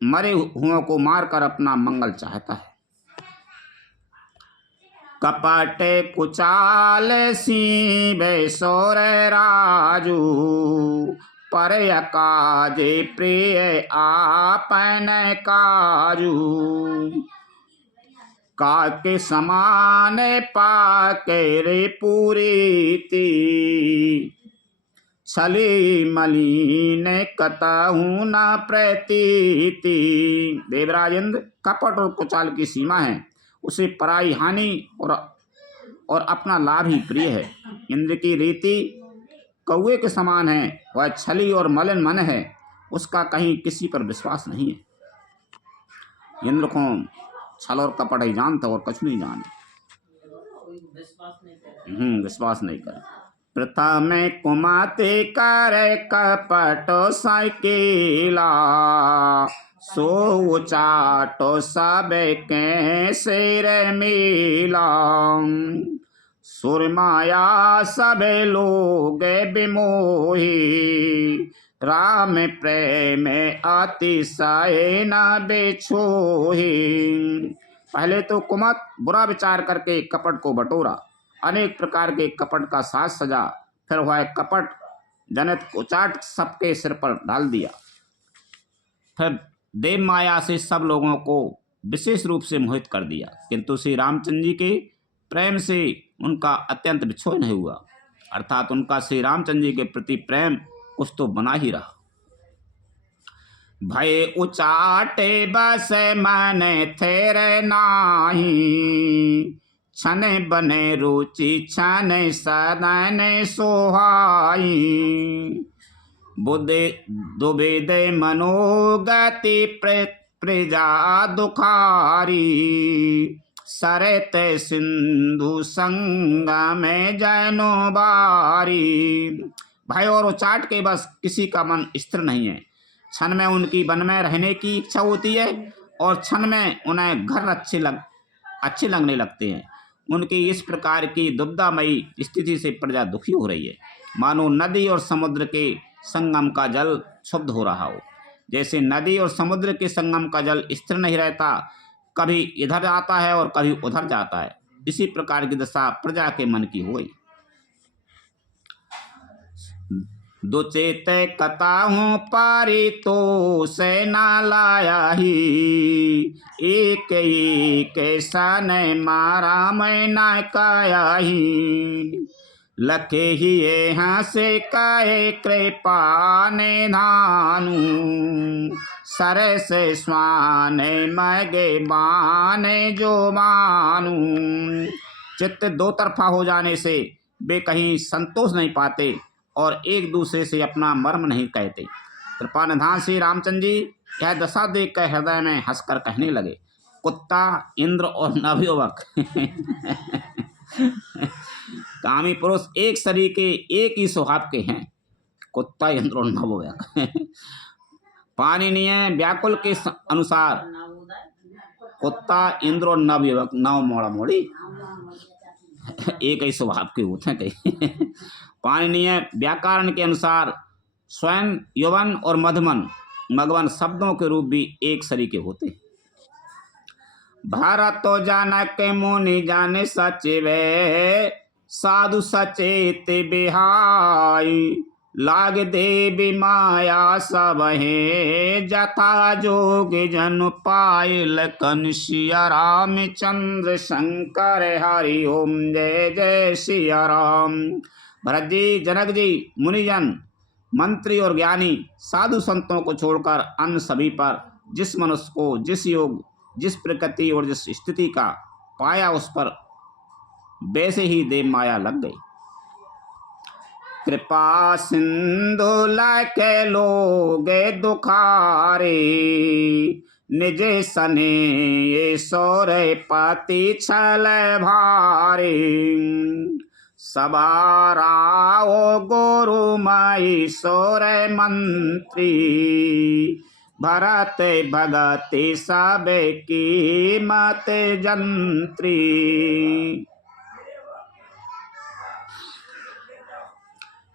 मरे हुओं को मारकर अपना मंगल चाहता है। कपट कुचाल सीबे सोर राजू, पर काजे प्रिय आपन काजू। काके समान पाके रे पूरीति, छली मलिन कतहु न प्रतीति। देवराज इंद्र कपट और कुचाल की सीमा है, उसे पराई हानि और अपना लाभ ही प्रिय है। इंद्र की रीति कौवे के समान है, वह छली और मलिन मन है, उसका कहीं किसी पर विश्वास नहीं है। इंद्र को छल और कपट ही जानता और कुछ नहीं जाने, विश्वास नहीं करे। प्रथम कुमति कर कपट सकेला, सो चाटो सब के सिर मिला। सुरमाया सब लोग विमोही, राम प्रेम अतिशय न बेछोही। पहले तो कुमत बुरा विचार करके कपट को बटोरा, अनेक प्रकार के कपट का साज सजा, फिर वह कपट जनित उचाट सबके सिर पर डाल दिया। फिर देव माया से सब लोगों को विशेष रूप से मोहित कर दिया, किंतु श्री रामचंद्र जी के प्रेम से उनका अत्यंत विक्षोभ नहीं हुआ, अर्थात उनका श्री रामचंद्र जी के प्रति प्रेम कुछ तो बना ही रहा। भय उचाटे बस मन थेरे नाही, छन बने रुचि छन सदन सोहाई, बुद्धि दुविध मनोगति प्रजा दुखारी, सरत सिंधु संगम जैनो बारी। भय और उचाट के बस किसी का मन स्थिर नहीं है। क्षण में उनकी वन में रहने की इच्छा होती है और क्षण में उन्हें घर अच्छे लगने लगते हैं। उनकी इस प्रकार की दुविधामयी स्थिति से प्रजा दुखी हो रही है, मानो नदी और समुद्र के संगम का जल क्षुब्ध हो रहा हो। जैसे नदी और समुद्र के संगम का जल स्थिर नहीं रहता, कभी इधर आता है और कभी उधर जाता है, इसी प्रकार की दशा प्रजा के मन की हुई। दो चेत कताहूँ पारी तो से ना लाया ही, एक सन मारा मैं ना काया ही, लखे ही यहाँ से काए कृपा ने धानु, सर से स्वाने मगे बाने जो मानू। चित्त दो तरफा हो जाने से वे कहीं संतोष नहीं पाते और एक दूसरे से अपना मर्म नहीं कहते। कृपानिधान श्री रामचंद्र जी यह दशा देख कर हृदय में हंसकर कहने लगे, कुत्ता इंद्र और नवयुवक कामी पुरुष एक शरीर के एक ही स्वभाव के हैं, कुत्ता इंद्र और नवयुवक। पाणिनीय व्याकुल के अनुसार कुत्ता इंद्र और नवयुवक नव मोड़ा मोड़ी एक ही स्वभाव के होते हैं कहीं। पाणिनीय व्याकरण के अनुसार स्वयं यौवन और मघवन शब्दों के रूप भी एक शरीर के होते हैं। भारत तो जानक मुनि जाने सचिवे, साधु सचेत बिहाई, लाग देवी माया सब है, जथा जोग जन पाए, लखन सिया रामचंद्र शंकर हरि ओम जय जय सिया राम। भरत जी, जनक जी, मुनिजन, मंत्री और ज्ञानी साधु संतों को छोड़कर अन्य सभी पर जिस मनुष्य को जिस योग, जिस प्रकृति और जिस स्थिति का पाया उस पर वैसे ही देव माया लग गई। कृपा सिंधु लाके लोगे दुखारे, निज सने ये सोरे पति छल भारे, सबाराओ गुरु माई सोरे मंत्री, भरत भगत सब की मत जंत्री।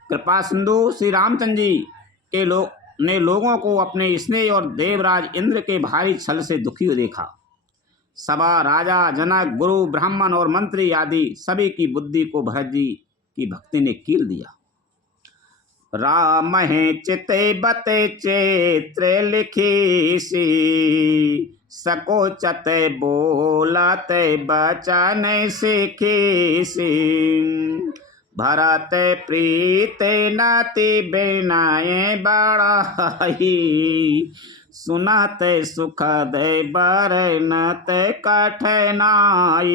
कृपा सिंधु श्री रामचंद्र जी के ने लोगों को अपने स्नेह और देवराज इंद्र के भारी छल से दुखी देखा। सभा, राजा, जनक, गुरु, ब्राह्मण और मंत्री आदि सभी की बुद्धि को भरत जी की भक्ति ने कील दिया। राम है चिते बते चेत्र लिखी सी, सकोचते बोलते बचन सीखी सी, भरत प्रीत नाति बिनाए बड़ाई, सुनते सुख दे बरनते कठिनाई।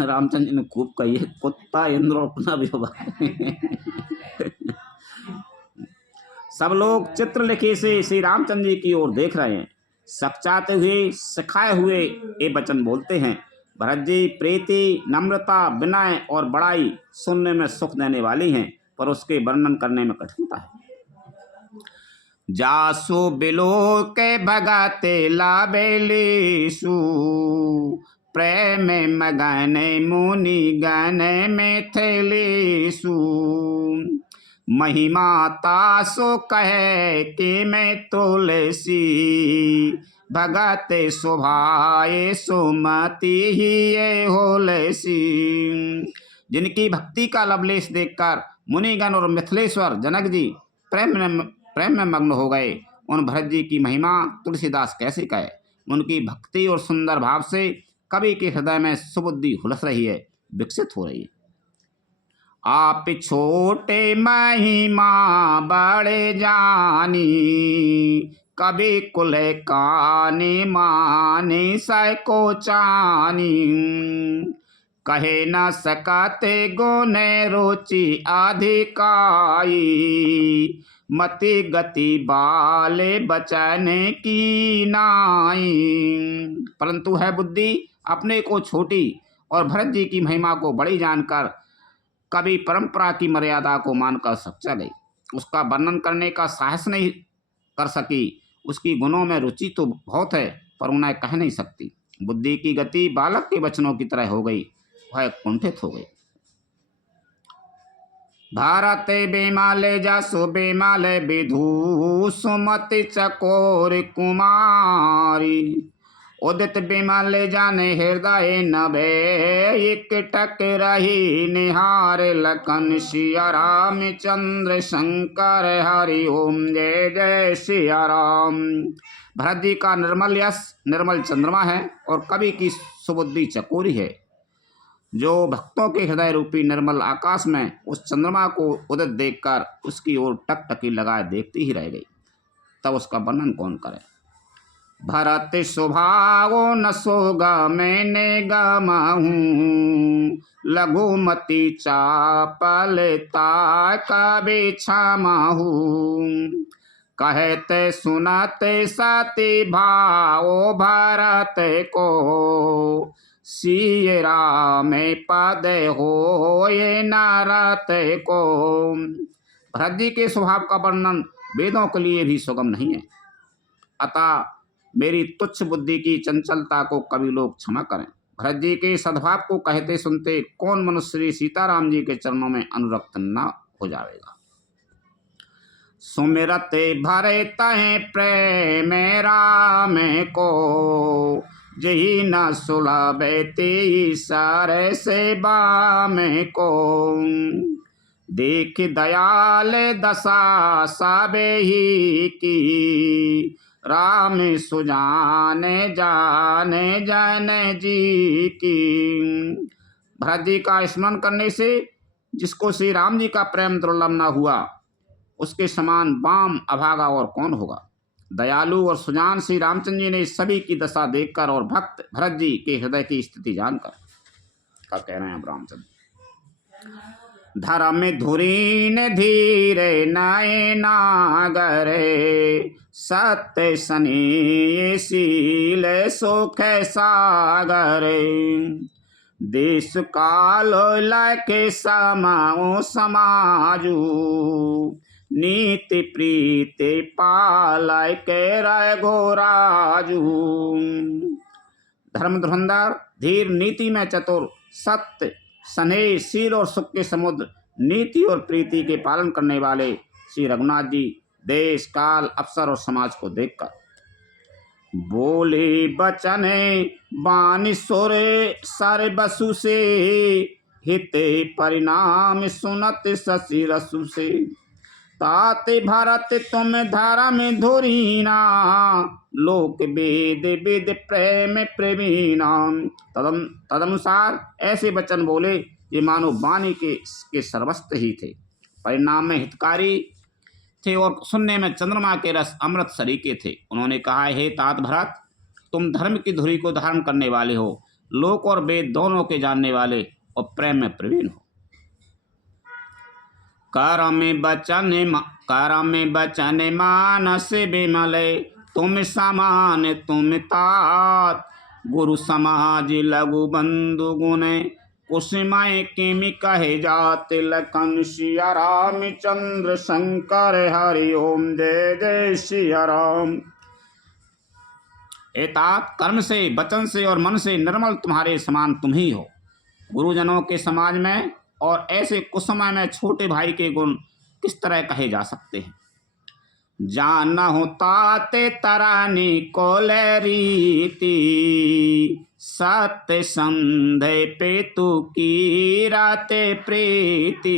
रामचंद्र जी ने खूब कही है, कुत्ता इंद्र अपना विवाह। सब लोग चित्र लिखे से श्री रामचंद्र जी की ओर देख रहे हैं, सकचाते हुए सिखाए हुए ये वचन बोलते हैं। भरत जी प्रीति, नम्रता, विनय और बड़ाई सुनने में सुख देने वाली हैं, पर उसके वर्णन करने में कठिनता है। जासु बिलो के भगते लाबेलीसु, प्रेम मगन मुनि गण में थेलीसु, महिमा तासो कहे कि मैं तुलसी, भगत शोभाए सुमति ही ये होलसी। जिनकी भक्ति का लवलेश देखकर मुनिगण और मिथिलेश्वर जनक जी प्रेम में मग्न हो गए। उन भरत जी की महिमा तुलसीदास कैसे कहे। उनकी भक्ति और सुंदर भाव से कवि के हृदय में सुबुद्धि हुलस रही है, विकसित हो रही है। आप छोटे महिमा बड़े जानी, कभी कुल कानी मानी सैको चानी। कहे न सकते गुने रुचि अधिकाई, मति गति बाले बचन की नाई। परंतु है बुद्धि अपने को छोटी और भरत जी की महिमा को बड़ी जानकर कभी परंपरा की मर्यादा को मानकर सच्चा गई। उसका वर्णन करने का साहस नहीं कर सकी। उसकी गुणों में रुचि तो बहुत है पर उन्हें कह नहीं सकती। बुद्धि की गति बालक के वचनों की तरह हो गई, वह कुंठित हो गई। भारत बेमाले जासु बेमाले विधु सुमति चकोर कुमारी। उदित बिमल जाने हृदय नभे, एक टक रही निहार लखन सिया रामचंद्र शंकर हरि ओम जय जय सिया राम। भरत जी का निर्मल यश निर्मल चंद्रमा है और कवि की सुबुद्धि चकोरी है, जो भक्तों के हृदय रूपी निर्मल आकाश में उस चंद्रमा को उदित देखकर उसकी ओर टकटकी लगाए देखती ही रह गई। तब उसका वर्णन कौन करे। भरत स्वभावो न सोगा मैंने गमाहूँ, लघुमती चापलता कभी क्षमाहूँ। कहते सुनते सती भाओ भरत को, सिय राम पद हो ये नारत को। भरत जी के स्वभाव का वर्णन वेदों के लिए भी सुगम नहीं है, अतः मेरी तुच्छ बुद्धि की चंचलता को कवि लोग क्षमा करें। भरत जी के सद्भाव को कहते सुनते कौन मनुष्य श्री सीताराम जी के चरणों में अनुरक्त न हो जाएगा। सुमिरते भरे तहे प्रेम राम को, जही न सुलभते सारे से बाम को। देख दयाल दशा सबे ही की, राम सुजाने जाने जन जी की। भरत जी का स्मरण करने से जिसको श्री राम जी का प्रेम दुर्लभ न हुआ, उसके समान बाम अभागा और कौन होगा। दयालु और सुजान श्री रामचंद्र जी ने सभी की दशा देखकर और भक्त भरत जी के हृदय की स्थिति जानकर क्या कह रहे हैं रामचंद्र। धर्म धुरीन धीरे नए नागरे, सत्य सनी शील सुख सागरे। देश काल लके समाओ समाजू, नीति प्रीति पालय के रघो राजू। धर्म धुरंधर, धीर, नीति में चतुर, सत्य, स्नेह, शील और सुख के समुद्र, नीति और प्रीति के पालन करने वाले श्री रघुनाथ जी देश काल अवसर और समाज को देखकर बोले बचन बानी सुर सर बसु से, हिते परिणाम सुनत शशि रसु से। ताते भारत तुम धर्म धुरीना, लोक वेद वेद प्रेम प्रवीणा। तदनुसार ऐसे वचन बोले ये मानो वाणी के सर्वस्व ही थे, परिणाम में हितकारी थे और सुनने में चंद्रमा के रस अमृत सरीके थे। उन्होंने कहा, हे तात भरत, तुम धर्म की धुरी को धारण करने वाले हो, लोक और वेद दोनों के जानने वाले और प्रेम में प्रवीण हो। करम बचन मानस बिमले, तुम समान तुम तात। गुरु समाज लघु बंधु गुण, कुसुमय किमि कहे जात। लखन सिया रामचंद्र शंकर हरि ओम जय जय सिया राम। तात, कर्म से, वचन से और मन से निर्मल तुम्हारे समान तुम ही हो। गुरुजनों के समाज में और ऐसे कुसुमय में छोटे भाई के गुण किस तरह कहे जा सकते हैं। जानहु ताते तरानी कोले रीति, सत्य संधे पेतु की राते प्रीति,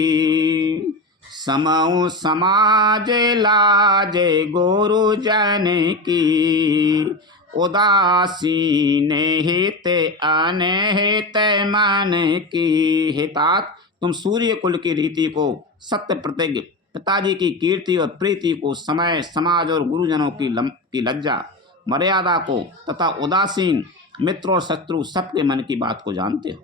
समऊ समाज लाजे गुरु जन की, उदासीन हित अनहित मन की। हितात तुम सूर्य कुल की रीति को, सत्य प्रतिज्ञ पिताजी की कीर्ति और प्रीति को, समय समाज और गुरुजनों की लज्जा मर्यादा को तथा उदासीन मित्र और शत्रु सबके मन की बात को जानते हो।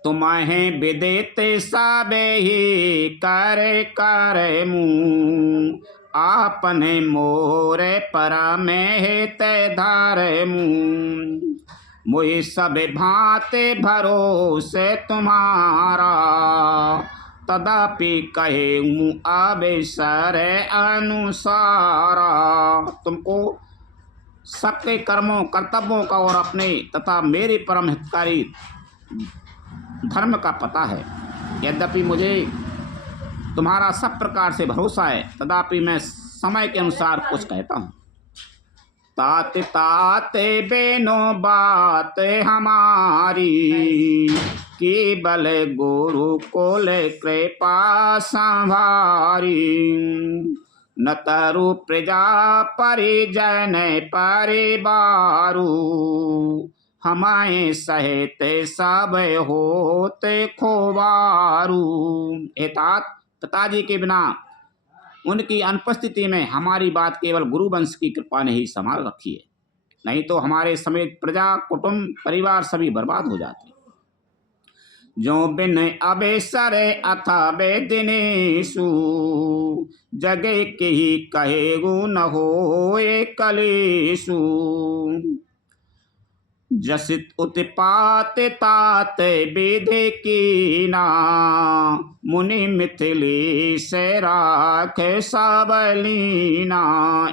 तुम्हें विदित सबे ही करे करे मुँह, आपने मोरे परम हित धारे मुँह, मुझे सब भांति भरोसे तुम्हारा, तदापि कहे अवसर अनुसारा। तुमको सबके कर्मों कर्तव्यों का और अपने तथा मेरे परम हितकारी धर्म का पता है। यद्यपि मुझे तुम्हारा सब प्रकार से भरोसा है, तदापि मैं समय के अनुसार कुछ कहता हूँ। ताते ताते बेनो बात हमारी, केवल गुरु कुल कृपा संभारी, न तरु प्रजा परिजन परिवारू, हमारे सहित सब होते खोवारू। एतात पिताजी के बिना उनकी अनुपस्थिति में हमारी बात केवल गुरुवंश की कृपा ने ही संभाल रखी है, नहीं तो हमारे समेत प्रजा कुटुंब परिवार सभी बर्बाद हो जाते। जो बिन अवेसर अथा बेदिनेशु, जगे के ही कहेगु न होए कलेशु, जसित उत्पात तात विधि कीना, मुनि मिथिलेश राख सबलीना।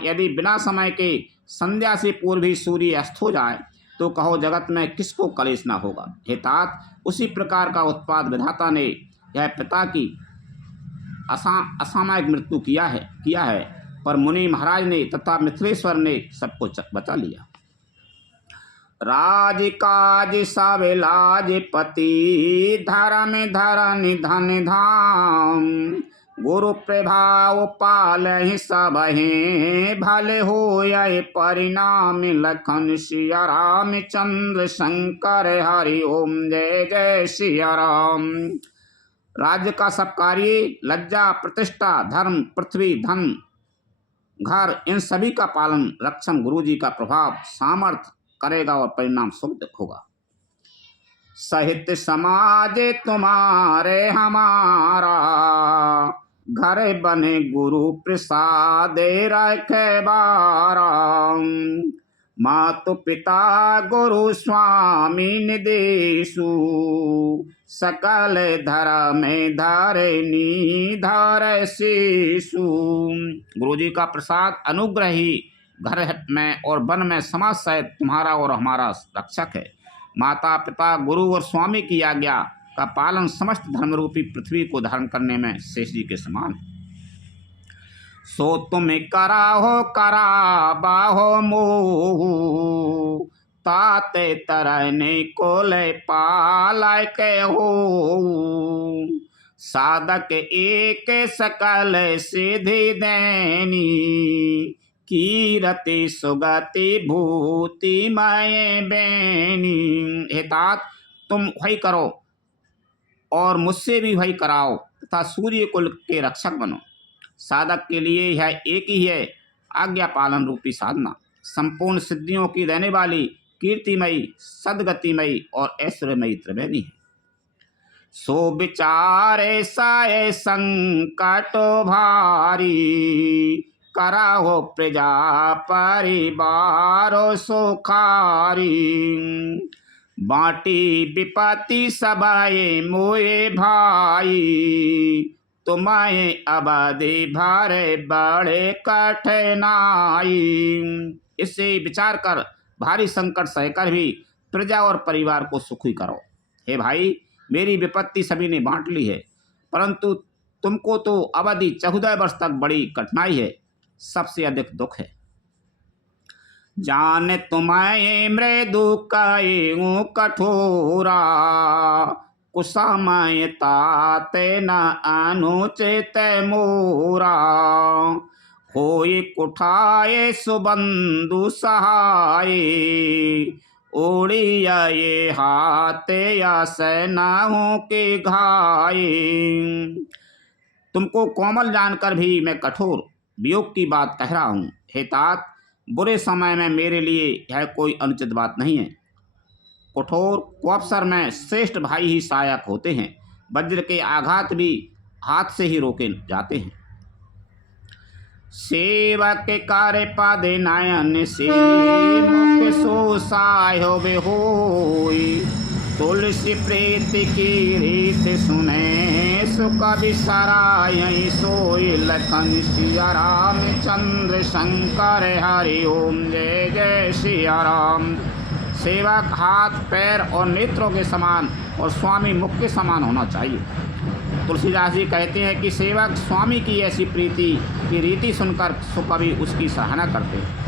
यदि बिना समय के संध्या से पूर्व ही सूर्य अस्त हो जाए तो कहो जगत में किसको कलेश ना होगा। हे तात, उसी प्रकार का उत्पात विधाता ने यह पिता की असामयिक मृत्यु किया है, पर मुनि महाराज ने तथा मिथिलेश्वर ने सबको बचा लिया। राज काज सब लाज पति, धर्म धरन धन धाम, गुरु प्रभाव पाल सब हैं, भले हो यह परिणाम, लखन सिया राम चंद्र शंकर हरि ओम जय जय सिया राम। राज्य का सब कार्य, लज्जा प्रतिष्ठा धर्म पृथ्वी धन घर, इन सभी का पालन रक्षण गुरु जी का प्रभाव सामर्थ्य करेगा और परिणाम शुभ होगा। साहित्य समाज तुम्हारे हमारा, घर बने गुरु प्रसाद रखे बारा, मातु पिता गुरु स्वामी निदेशु, सकल धर्म धरनी धर शिशु। गुरु जी का प्रसाद अनुग्रह ही घर में और वन में समाज सहित तुम्हारा और हमारा रक्षक है। माता पिता गुरु और स्वामी की आज्ञा का पालन समस्त धर्मरूपी पृथ्वी को धारण करने में शेष जी के समान है। सो तुम कराहो करा बाहो मोह, ताते तरने को ले पालाय के हो, साधक एक सकल सिद्धि देनी, कीरति सुगति भूति माये बेनी। हे तात, तुम वही करो और मुझसे भी वही कराओ तथा सूर्य कुल के रक्षक बनो। साधक के लिए यह एक ही है आज्ञा पालन रूपी साधना, संपूर्ण सिद्धियों की देने वाली कीर्तिमयी सदगतिमयी और ऐश्वर्यमयी त्रिवेणी है। सो विचारे साय संकट भारी, कराहो प्रजा परिवार सुखारी, बाटी विपत्ति सबाए मोए भाई, तुम्हारे अबादे भारे बड़े कठिनाई। इससे विचार कर भारी संकट सहकर भी प्रजा और परिवार को सुखी करो। हे भाई, मेरी विपत्ति सभी ने बांट ली है, परंतु तुमको तो अवधि 14 वर्ष तक बड़ी कठिनाई है, सबसे अधिक दुख है। जान तुम्हें मृदु कयूं कठोरा, कुसमय ताते न अनुचित मोरा। होई कुठाए सुबंधु सहाय, ओढ़िया ये हाथे या सेनाओं के घाये। तुमको कोमल जानकर भी मैं कठोर वियोग की बात कह रहा हूँ। हे तात, बुरे समय में मेरे लिए यह कोई अनुचित बात नहीं है। कठोर कुअवसर में श्रेष्ठ भाई ही सहायक होते हैं। वज्र के आघात भी हाथ से ही रोके जाते हैं। सेवक के कार्य पादे नयन से, मुख सो सायो होई। तुलसी प्रीति की रीत सुने, सुख बिसराई सोई। लखन सिया राम चंद्र शंकर हरि ओम, जय जय सिया राम। सेवक हाथ पैर और नेत्रों के समान और स्वामी मुख के समान होना चाहिए। तुलसीदास जी कहते हैं कि सेवक स्वामी की ऐसी प्रीति की रीति सुनकर कभी उसकी सराहना करते हैं।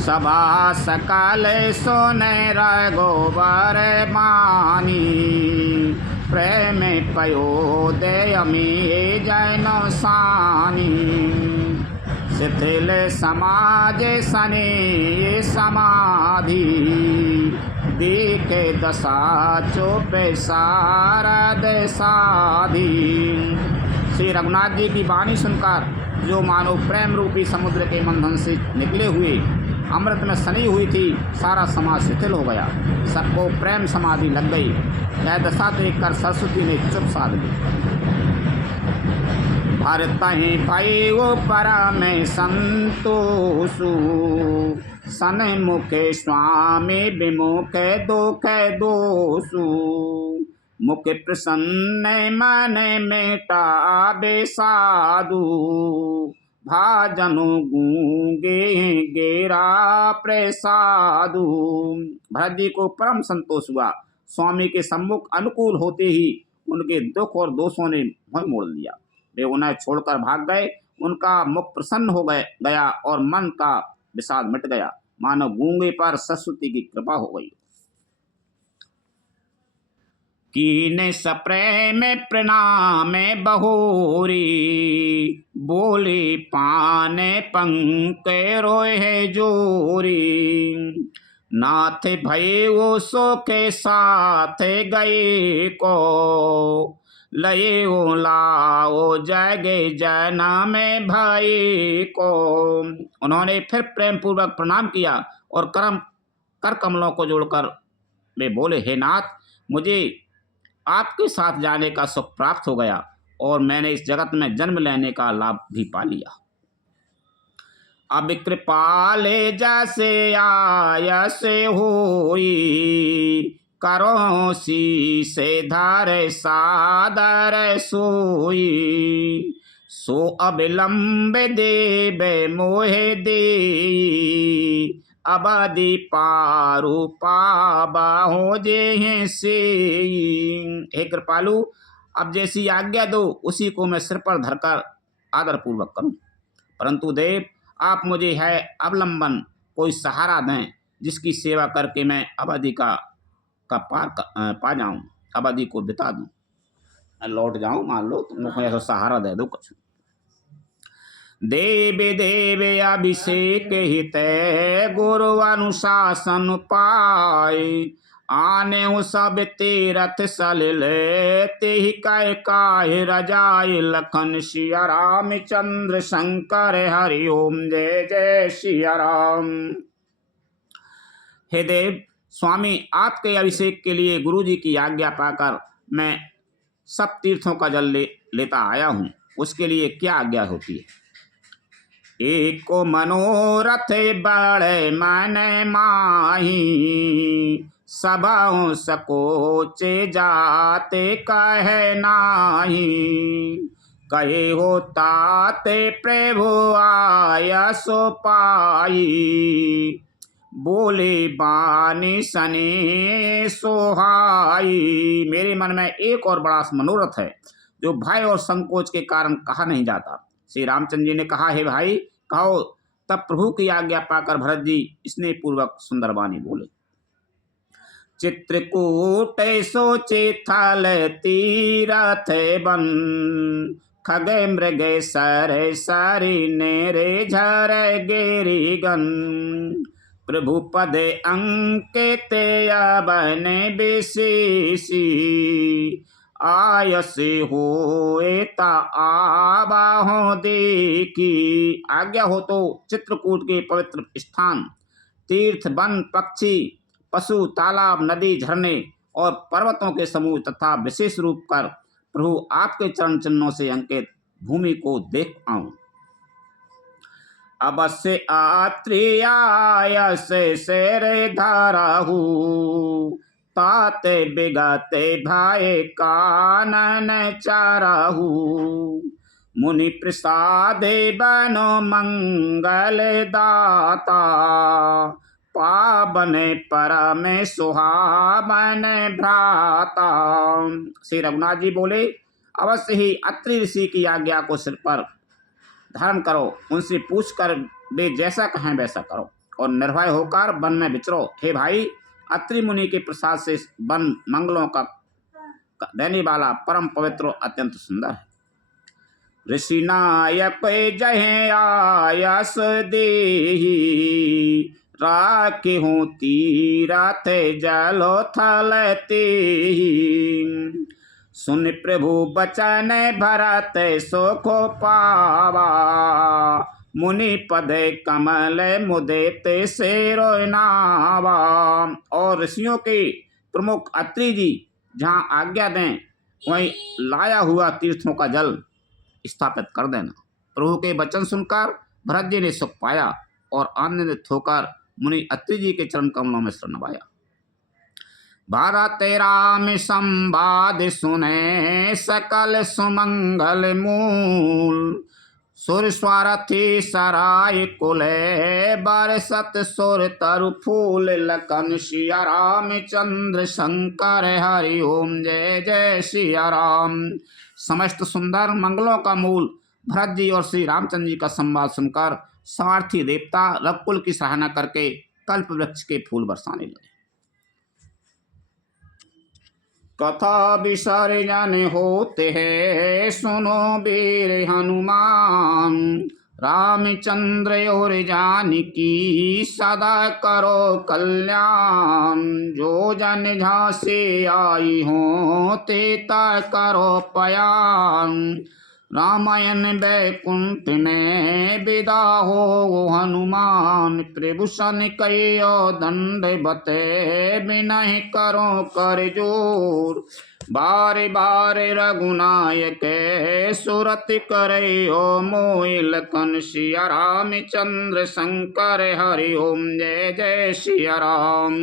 सभा सकल सोने रघुबर मानी, प्रेम पयोदय में जैन सानी। शिथिल समाज सने समाधि, देखे दशा चोपे शारद साधी। श्री रघुनाथ जी की वाणी सुनकर जो मानो प्रेम रूपी समुद्र के मंथन से निकले हुए अमृत में सनी हुई थी, सारा समाज शिथिल हो गया, सबको प्रेम समाधि लग गई। यह दशा देखकर सरस्वती ने चुप साध ली। भरत भाई वो परम संतोषु, सन मुखे स्वामी विमुख दुख दोषु। मुख प्रसन्न मन मेटा बेसाधु, भाजनु गूंगे गेरा प्रसादु। भरत जी को परम संतोष हुआ। स्वामी के सम्मुख अनुकूल होते ही उनके दुख और दोषों ने मुंह मोड़ लिया। वे उन्हें छोड़कर भाग गए। उनका मुख प्रसन्न हो गया और मन का विषाद मिट गया, मानो गूंगे पर सरस्वती की कृपा हो गई। कीने सप्रेम प्रणाम बहोरी, बोले पाने पंके रोए जोरी। नाथ भय वो सो के साथ गए को, लये ओ लाओ जगे जना में भाई को। उन्होंने फिर प्रेम पूर्वक प्रणाम किया और कर कमलों को जोड़कर वे बोले, हे नाथ, मुझे आपके साथ जाने का सुख प्राप्त हो गया और मैंने इस जगत में जन्म लेने का लाभ भी पा लिया। अब कृपाले जैसे आयस होई, करो सी से धार सादर सोई। सो अविलंब देवे मोहे दे, अबादी पारू पाबा हो जे से। हे कृपालु, अब जैसी आज्ञा दो उसी को मैं सिर पर धरकर आदर पूर्वक करूं। परंतु देव, आप मुझे है अवलंबन कोई सहारा दें, जिसकी सेवा करके मैं अवधि का पार पा जाऊं, अवधि को बिता दूं, लौट जाऊं। मान लो तुम लोग ऐसा सहारा दे दो कुछ। देव देव अभिषेक हित गुरु अनुशासन पाए, आने हो सब तीरथ सलिल ते ही कह काहे रजाए। लखन सिया राम चंद्र शंकर हरि ओम, जय जय सिया राम। हे देव, स्वामी आपके अभिषेक के लिए गुरु जी की आज्ञा पाकर मैं सब तीर्थों का जल लेता आया हूँ। उसके लिए क्या आज्ञा होती है? एक को मनोरथ बड़े मन माही, सभाओं सकोचे जाते कहे नाही। कहे हो ताते प्रभु आया सो पाई, बोले बानी सने सोहाई। मेरे मन में एक और बड़ा मनोरथ है, जो भय और संकोच के कारण कहा नहीं जाता। श्री रामचंद्र जी ने कहा, हे भाई कहो। तब प्रभु की आज्ञा पाकर भरत जी स्नेह पूर्वक सुंदर वाणी बोले। चित्रकूट सोचे थल तीरथ बन, खगे मृगे सर सारी नेरे झर गेरी गन, प्रभु पदे अंकित बने विशेषी, आयसे होए ता आबाहों देखी। आज्ञा हो तो चित्रकूट के पवित्र स्थान, तीर्थ, वन, पक्षी, पशु, तालाब, नदी, झरने और पर्वतों के समूह तथा विशेष रूप कर प्रभु आपके चरण चिन्हों से अंकित भूमि को देख आऊं। अवश्य आत्रियायस शेर धाराहू, ताते बिगते भाई कानन चाराहू, मुनि प्रसादे बनो मंगल दाता, पावन परम सुहावन भ्राता। श्री रघुनाथ जी बोले, अवश्य ही अत्रि ऋषि की आज्ञा को सिर पर धारण करो, उनसे पूछ कर वे जैसा कहें वैसा करो और निर्भय होकर वन में विचरो। हे भाई, अत्रि मुनि के प्रसाद से वन मंगलों का देने वाला परम पवित्र और अत्यंत सुंदर है। ऋषि नायक जय आयस देही, राखी हूँ तीरथ जलो थल तेहि, सुन प्रभु बचन भरत सुखो पावा, मुनि पद कमल मुदित शेरो नावा। और ऋषियों के प्रमुख अत्रि जी जहाँ आज्ञा दें वहीं लाया हुआ तीर्थों का जल स्थापित कर देना। प्रभु के वचन सुनकर भरत जी ने सुख पाया और आनंदित होकर मुनि अत्रि जी के चरण कमलों में शरण नवाया। भरत राम संवाद सुने सकल सुमंगल मूल, सुर स्वारथी सराय कुले बरसत सुर तरु फूल, लखन सिया रामचंद्र शंकर हरि ओम जय जय सिया राम। समस्त सुंदर मंगलों का मूल भरत जी और श्री रामचंद्र जी का संवाद सुनकर स्वार्थी देवता रघुकुल की सराहना करके कल्प वृक्ष के फूल बरसाने लगे। कथा विसर्जन होते हैं सुनो वीर हनुमान, रामचंद्र और जानकी सदा करो कल्याण, जो जन झांसे आई हो तेता करो पयान, रामायण वैकुंठ में विदा हो हनुमान, प्रभु सन कयो दंड बते बिनहि करो कर जोर, बार बार रघुनायक सुरत करे ओ मोहि, लखन सिया रामचंद्र शंकर हरि ओम जय जय सिया राम।